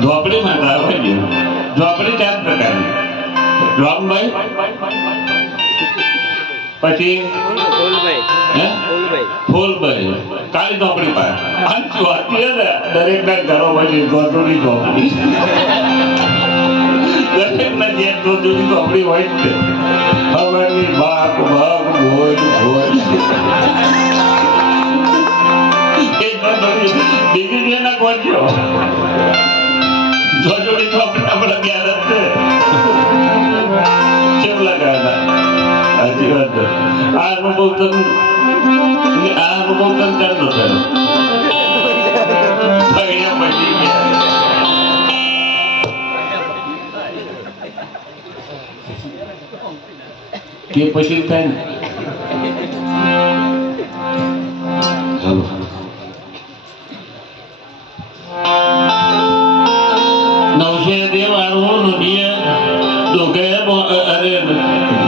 ઝોપડી માતા આવવા જેવું ઝોપડી 4 પ્રકારની રામભાઈ પછી હે ફૂલભાઈ કાળી ઝોપડી પાસે અને ચોથી ને દરેકના ઘરો પછી ગોધુની ઝોપડી દરેકના ઘેર ગોધુની ઝોપડી હોય જ છે હવાની બાપ બાપ ભોજ ભોજ એ ગોધુની બીજી જેના ગોઠ્યો જોજોડી ઝોપડી આપણે ગયા છે કેમ લગાડતા સાચી વાત આ અનુભવ તને ચાલતો થયો ભણ્યા પછી ગયા કે પછી થાય ને નવશે દેવાળું નદીએ દુઘે અરે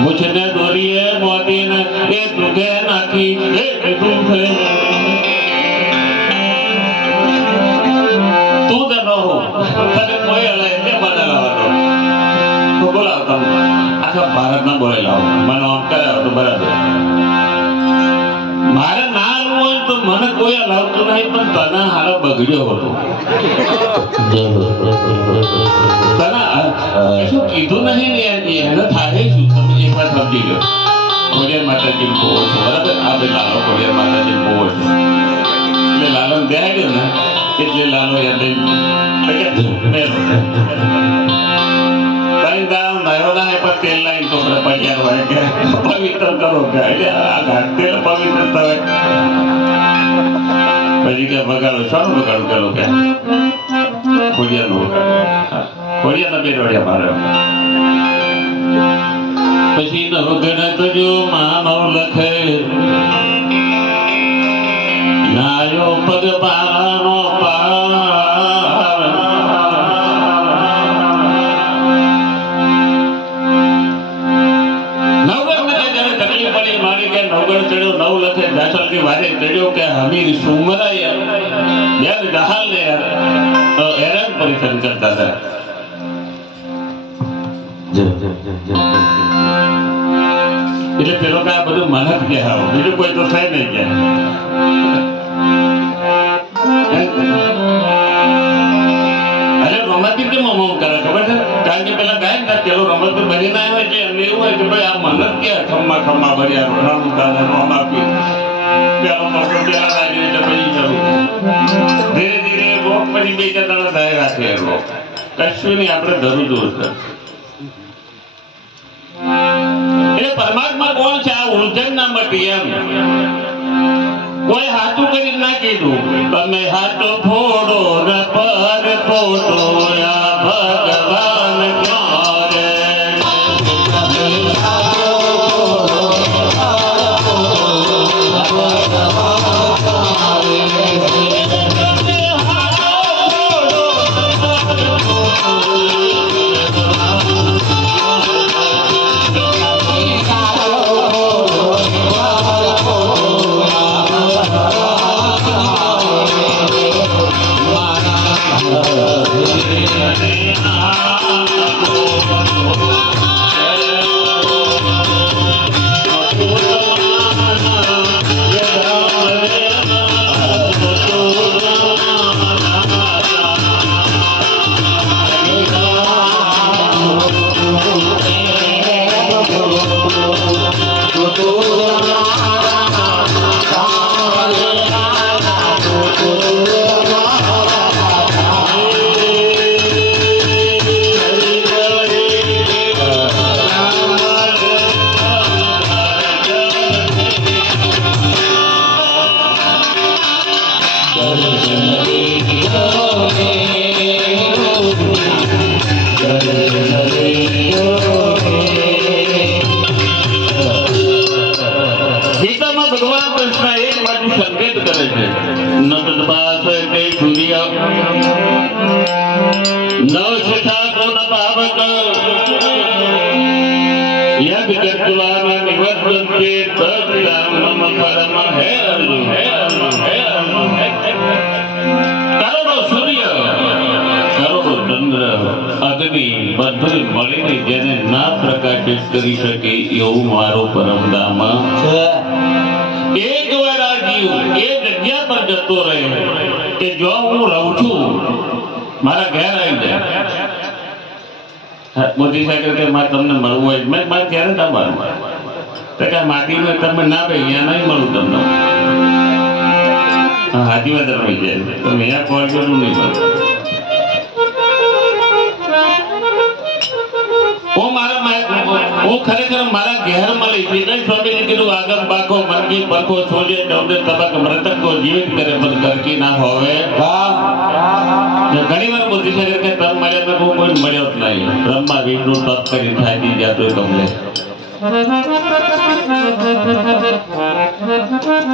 મુછને દોરીએ મોતીને એ દુઘે નાખી એ દુઘે તું તો ન હો તને કોઈ હલાય એટલે મને લાવતો તો બોલાવ તમે આખા ભારતના બોલે લાવો મને આમ કરાવો તો બરાબર મારે ના આવવું હોય તો મને કોઈ હલાવતું નહીં પણ તને હારો બગડ્યો હતો શું કીધું નહીં ને એને થાય શું તમે એક વાર સમજી લો ખોડિયાર માતાજી બહુ છો બરાબર આપણે લાલો ખોડિયાર માતાજી બહુ છો એટલે લાલો બેહાડ્યો ને એટલે લાલો યાદ નયો ના પણ તેલ લાઈન છોકરા પડિયાર હોય કે પવિત્ર કરો કે એટલે આ તેલ પવિત્ર થાય પછી કે બગાડો શાનું બગાડું કરો કે ખોડિયારનું બગાડો ખોડિયારના પેટવાડિયા મારે પછી નવગણ જો માનવ લખે નાયો પગ પાવાનો પાર નવગણ જ્યારે તકલીફ પડી મારી કે નવગણ ચડ્યો નવ લખે દાસલની વારે ચડ્યો કે હમીર સુમરાય બેન જહાલ ને હેરાન પરેશાન કરતા હતા એટલે પેલો કે આ બધું મન જ કહેવાય બીજું કોઈ તો થાય નહીં કે અરે રોમાન્ટિક કેમ અમમ કરે ખબર છે કારણ કે પેલા ગાય ને પેલો રોમાન્ટિક બની ના હોય એટલે એમને એવું હોય કે ભાઈ આ મન જ કે ખમ્મા ખમ્મા ભર્યા રમતા રોમાપી પેલો મોટો પેલા લાગી એટલે પછી શરૂ ધીરે ધીરે રોગ પછી બે ચાર દાડા થાય રાખે રોગ કશું નહીં આપણે ધરું જોર છે પરમાત્મા કોણ છે આ ઉલઝન ના મટી એમ કોઈ હાથું કરી ના કીધું તમે હાથો ફોડો ને પર ફોડો ભગવાન ક્યાં રે Hare યદ ગતુલાના નિવર્તન્તે તદ્ધામમ પરમ હે અર્જુન હે અર્જુન હે અર્જુન કરોડો સૂર્ય કરોડો ચંદ્ર અગ્નિ બધું મળીને જેને ના પ્રકાશિત કરી શકે એવું મારું પરમધામ એકવાર આ જીવ એ જગ્યા પર જતો રહે કે જો હું રહું છું મારા ઘેર આવી જાય મોદી સાહેબ કે મારે તમને મળવું હોય મેં મારે ક્યારે ના મળવું તો કે માટીમાં તમે ના ભાઈ અહીંયા નહીં મળું તમને હા હાથી વાત રહી જાય તમે અહીંયા કોલ કરવું નહીં મળે હું ખરેખર મારા ઘેર મળી શ્રી સ્વામીને કીધું આગમ બાકો મરકી પરખો સોજે ડોબે તબક મૃતક કો જીવિત કરે પણ કરકી ના હોવે ઘણી વાર બુદ્ધિ છે કે તપ મળ્યા તો હું કોઈ મળ્યો જ નહીં બ્રહ્મા વિષ્ણુ તપ કરી થાકી જતો કમલે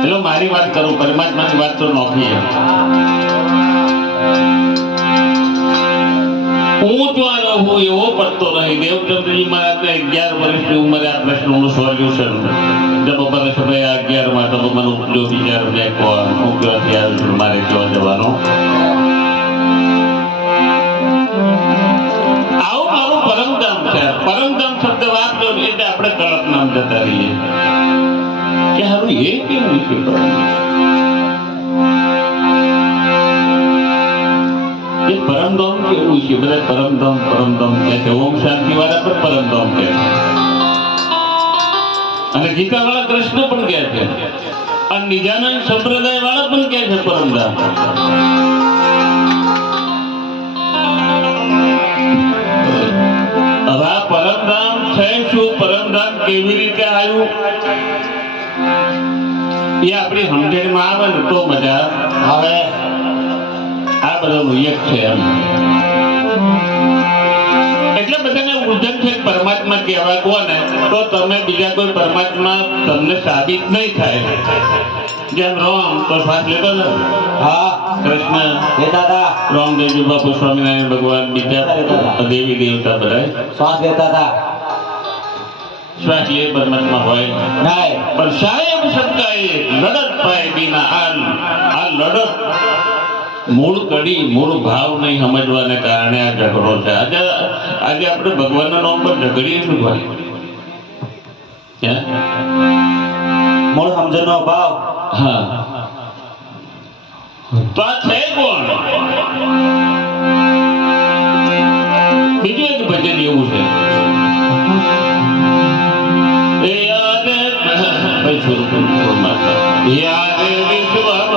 ચલો મારી વાત કરું પરમાત્માની વાત તો નોખી છે હું જો આ રહું એવો પડતો નહીં દેવચંદ્રજી મહારાજને 11 વર્ષની ઉંમરે આ પ્રશ્નનું સોલ્યુશન જબ બરસ ભયા 11 માં તબ મને ઉપજો વિચાર મેં કહો હું ક્યાંથી આવ્યો છું મારે ક્યાં જવાનો આવું મારું પરમધામ છે પરમધામ શબ્દ વાપરો એટલે આપણે કલ્પના જતા રહીએ કે હારું એ કેવું છે પરમધામ કેવું છે બધા પરમધામ કહે છે ઓમ શાંતિ વાળા પણ પરમધામ કહે છે અને ગીતા વાળા કૃષ્ણ પણ કહે છે અને નિજાનંદ સંપ્રદાય વાળા પણ કહે છે પરમધામ હવે આ પરમધામ છે શું પરમધામ કેવી રીતે આવ્યું એ આપણી સમજણમાં આવે ને તો મજા આવે આ બધું એક છે એમ એટલે બધાને ઉર્જન છે પરમાત્મા કહેવા કહો ને તો તમે બીજા કોઈ પરમાત્મા તમને સાબિત નહીં થાય જેમ રામ તો શ્વાસ લેતો ને હા કૃષ્ણ લેતા હતા રામદેવજી બાપુ સ્વામિનારાયણ ભગવાન બીજા દેવી દેવતા બધા શ્વાસ લેતા હતા શ્વાસ લે પરમાત્મા હોય નહીં પણ સાહેબ સબકા એક લડત પાય બીના આ લડત મૂળ કડી મૂળ ભાવ નહીં સમજવાને કારણે આ ઝઘડો છે આજે આપણે ભગવાનના નામ પર ઝઘડીએ શું ભાઈ મૂળ સમજણનો ભાવ હા તો આ છે કોણ બીજું એક ભજન એવું છે એ યાદ ભાઈ સ્વરૂપ યાદ વિશ્વમાં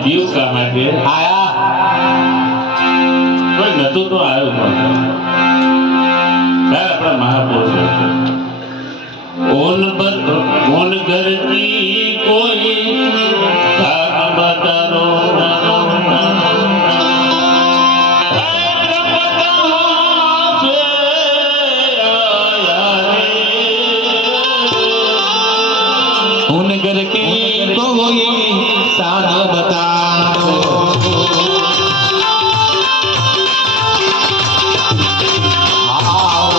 जीव कहाँ है आया कोई नतु तो आयो यार अपना महापुरुष ओन घर की कोई साथ बतारो उन घर की कोई साथ बता आओ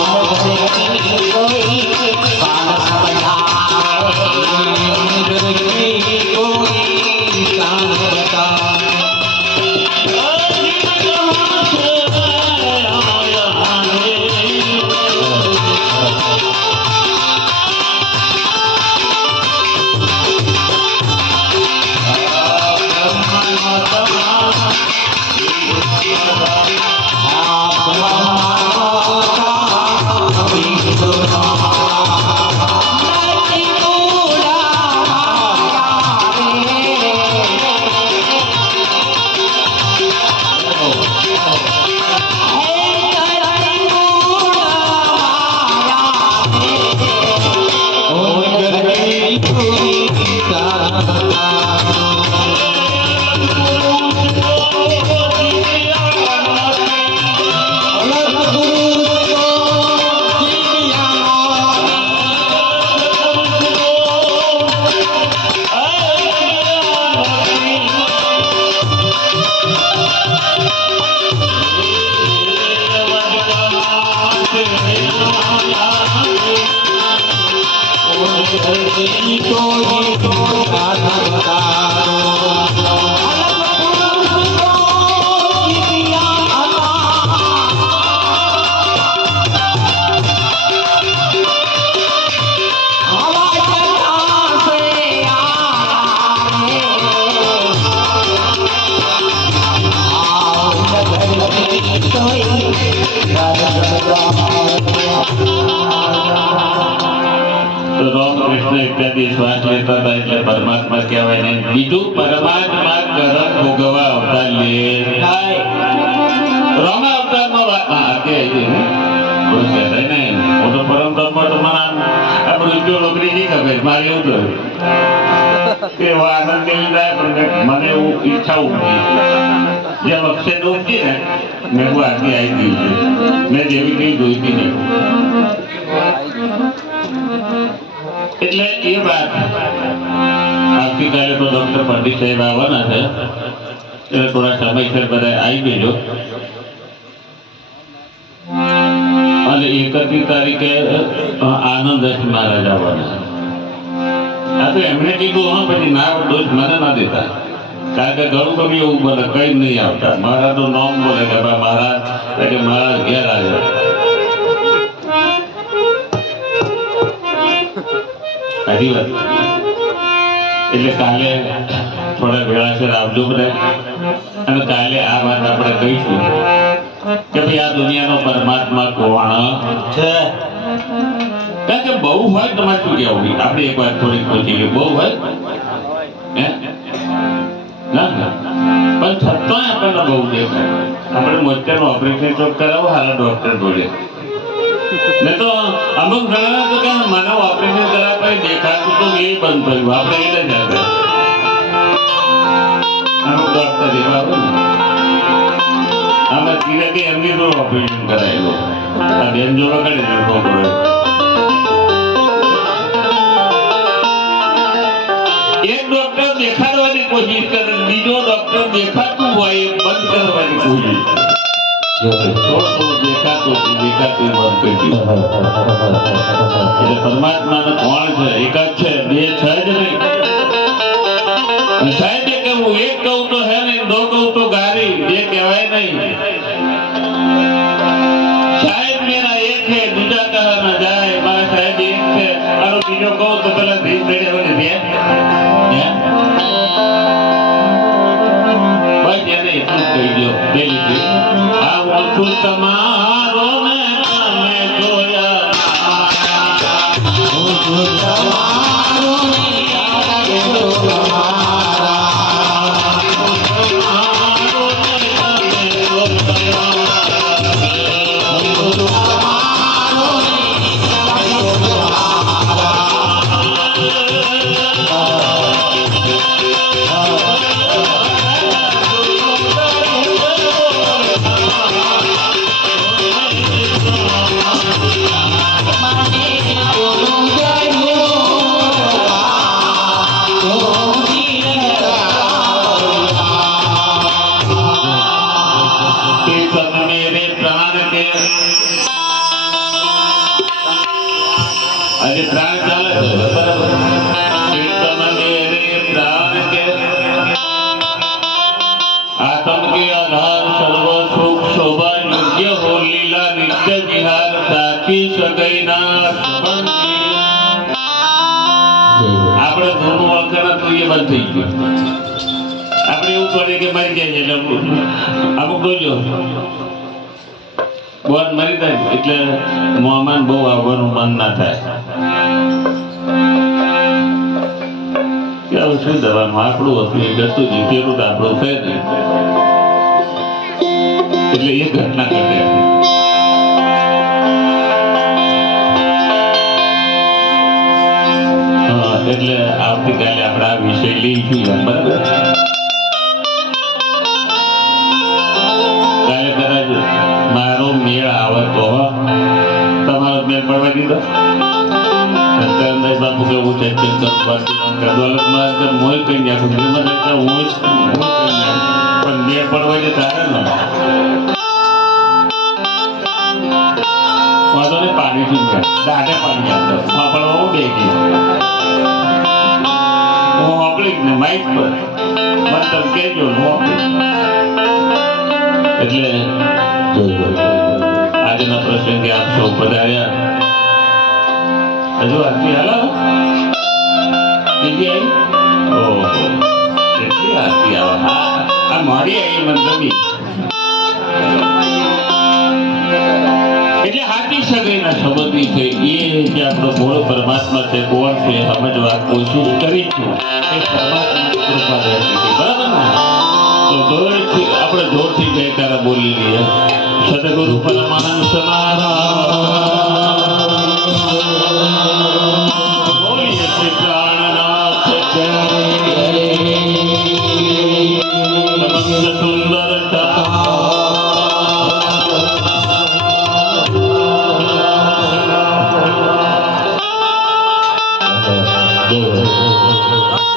રામકૃષ્ણ ઇત્યાદિ શ્વાસ લેતા હતા એટલે પરમાત્મા કહેવાય ને બીજું પરમાત્મા કરમ ભોગવા અવતાર લે રામ અવતારમાં વાત આગે કોઈ કહેતા નહીં હું તો પરમ તત્વ તો મને આ મૃત્યુ નોકરી નહીં ખબર મારે એવું થયું કે આનંદ કેવી થાય પણ મને એવું ઈચ્છા ઉઠી જેમ અક્ષય ઉઠી ને મેં હું આરતી આવી ગઈ મેં જેવી કઈ જોઈતી નહીં એટલે એ વાત આવતીકાલે તો ડોક્ટર પંડિત સાહેબ આવવાના છે એટલે થોડા સમયસર બધા આવી જજો અને 31 તારીખે આનંદ મહારાજ આવવાના આ તો એમણે કીધું હા પછી ના દોષ મને ના દેતા કારણ કે ઘણું કવિ એવું બોલે કઈ નહીં આવતા મહારાજ નું નામ બોલે કે ભાઈ મહારાજ એટલે મહારાજ ઘેર આવ્યો સારી વાત એટલે કાલે થોડા વેળાસર આવજો બધા અને કાલે આ વાત આપણે કહીશું કે ભાઈ આ દુનિયાનો પરમાત્મા કોણ છે કારણ કે બહુ હોય તમારે શું કહેવું આપણે એક વાત થોડીક પૂછી લઈએ બહુ હોય હે ના પણ છતાંય આપણને બહુ દેખાય આપણે મોતિયાનું ઓપરેશન ચોક કરાવો હાલ ડોક્ટર બોલે ને તો અમુક ઘણા તો કે મને ઓપરેશન કરાવ પછી દેખાતું તો એ બંધ થયું આપણે એટલે જ હતા અમુક ડોક્ટર એવા હોય ને આમાં ધીરે ધીરે એમની તો ઓપરેશન કરાયેલું આ બેન જો વગાડી દે છોકરો એક ડોક્ટર દેખાડવાની કોશિશ કરે બીજો ડોક્ટર દેખાતું હોય એ બંધ કરવાની કોશિશ થોડું દેખાતું બંધ કરી દીધું એટલે પરમાત્માને કોણ છે એક જ છે બે છે જ નહીં સાહેબ કે હું એક કહું તો હે ને દો કહું તો ગારી બે કહેવાય નહીં સાહેબ મેરા એક है दूजा कहा ना जाए मारा साहेब एक છે અને બીજો કહું તો પેલા ધીર દેડે હોય ને બસ એને એટલું કહી દો બે લીધે આ હું છું તમારો ને તમે જોયા હું છું તમારો ને આજે પ્રાણ ચાલે છે બરાબર કીર્તન મેરે પ્રાણ કે આત્મ के आधार सर्व सुख शोभा योग्य हो लीला नित्य विहार साथी सगैना આપણે ધૂનું વળખાણ તો એ બંધ થઈ ગયું આપણે એવું કરીએ કે મરી જાય એટલે અમુક જોજો બોન મરી જાય એટલે મોહમાન બહુ આવવાનું મન ના થાય કે શું દવાનું આપણું હતું એ જતું જીતેલું તો આપણું થાય ને એટલે એ ઘટના ઘટે એટલે આવતીકાલે આપણે આ વિષય જઈશું બરાબર કાલે કદાચ મારો મેળ આવે તો તમારો મેળ પડવા દીધો બાપુ કેવું છે મોય કઈ નાખું પણ મેળ પડવા દે તારે ને વાંધો ને પાણી પી દાઢે પાણી આપતો વાપરવા હું બે ગયો હું વાપરી ને માઇક પર મતલબ કહેજો એટલે આજના પ્રસંગે આપ સૌ પધાર્યા હજુ આરતી હાલો બીજી આવી ઓહો કેટલી આરતી આવે આ મોડી આવી મને ગમી એટલે હાથી સગાઈના સંબંધી છે એ જે આપણો મૂળ પરમાત્મા છે કોણ છે સમજવા કોશિશ કરીશું એ પરમાત્માની કૃપા રહેતી હતી બરાબર ને તો જોરથી આપણે જોરથી જયકારા બોલી લઈએ સદગુરુ પરમાનંદ સમારામ બોલીએ શ્રી પ્રાણનાથ સમસ્ત સુંદરતા Go.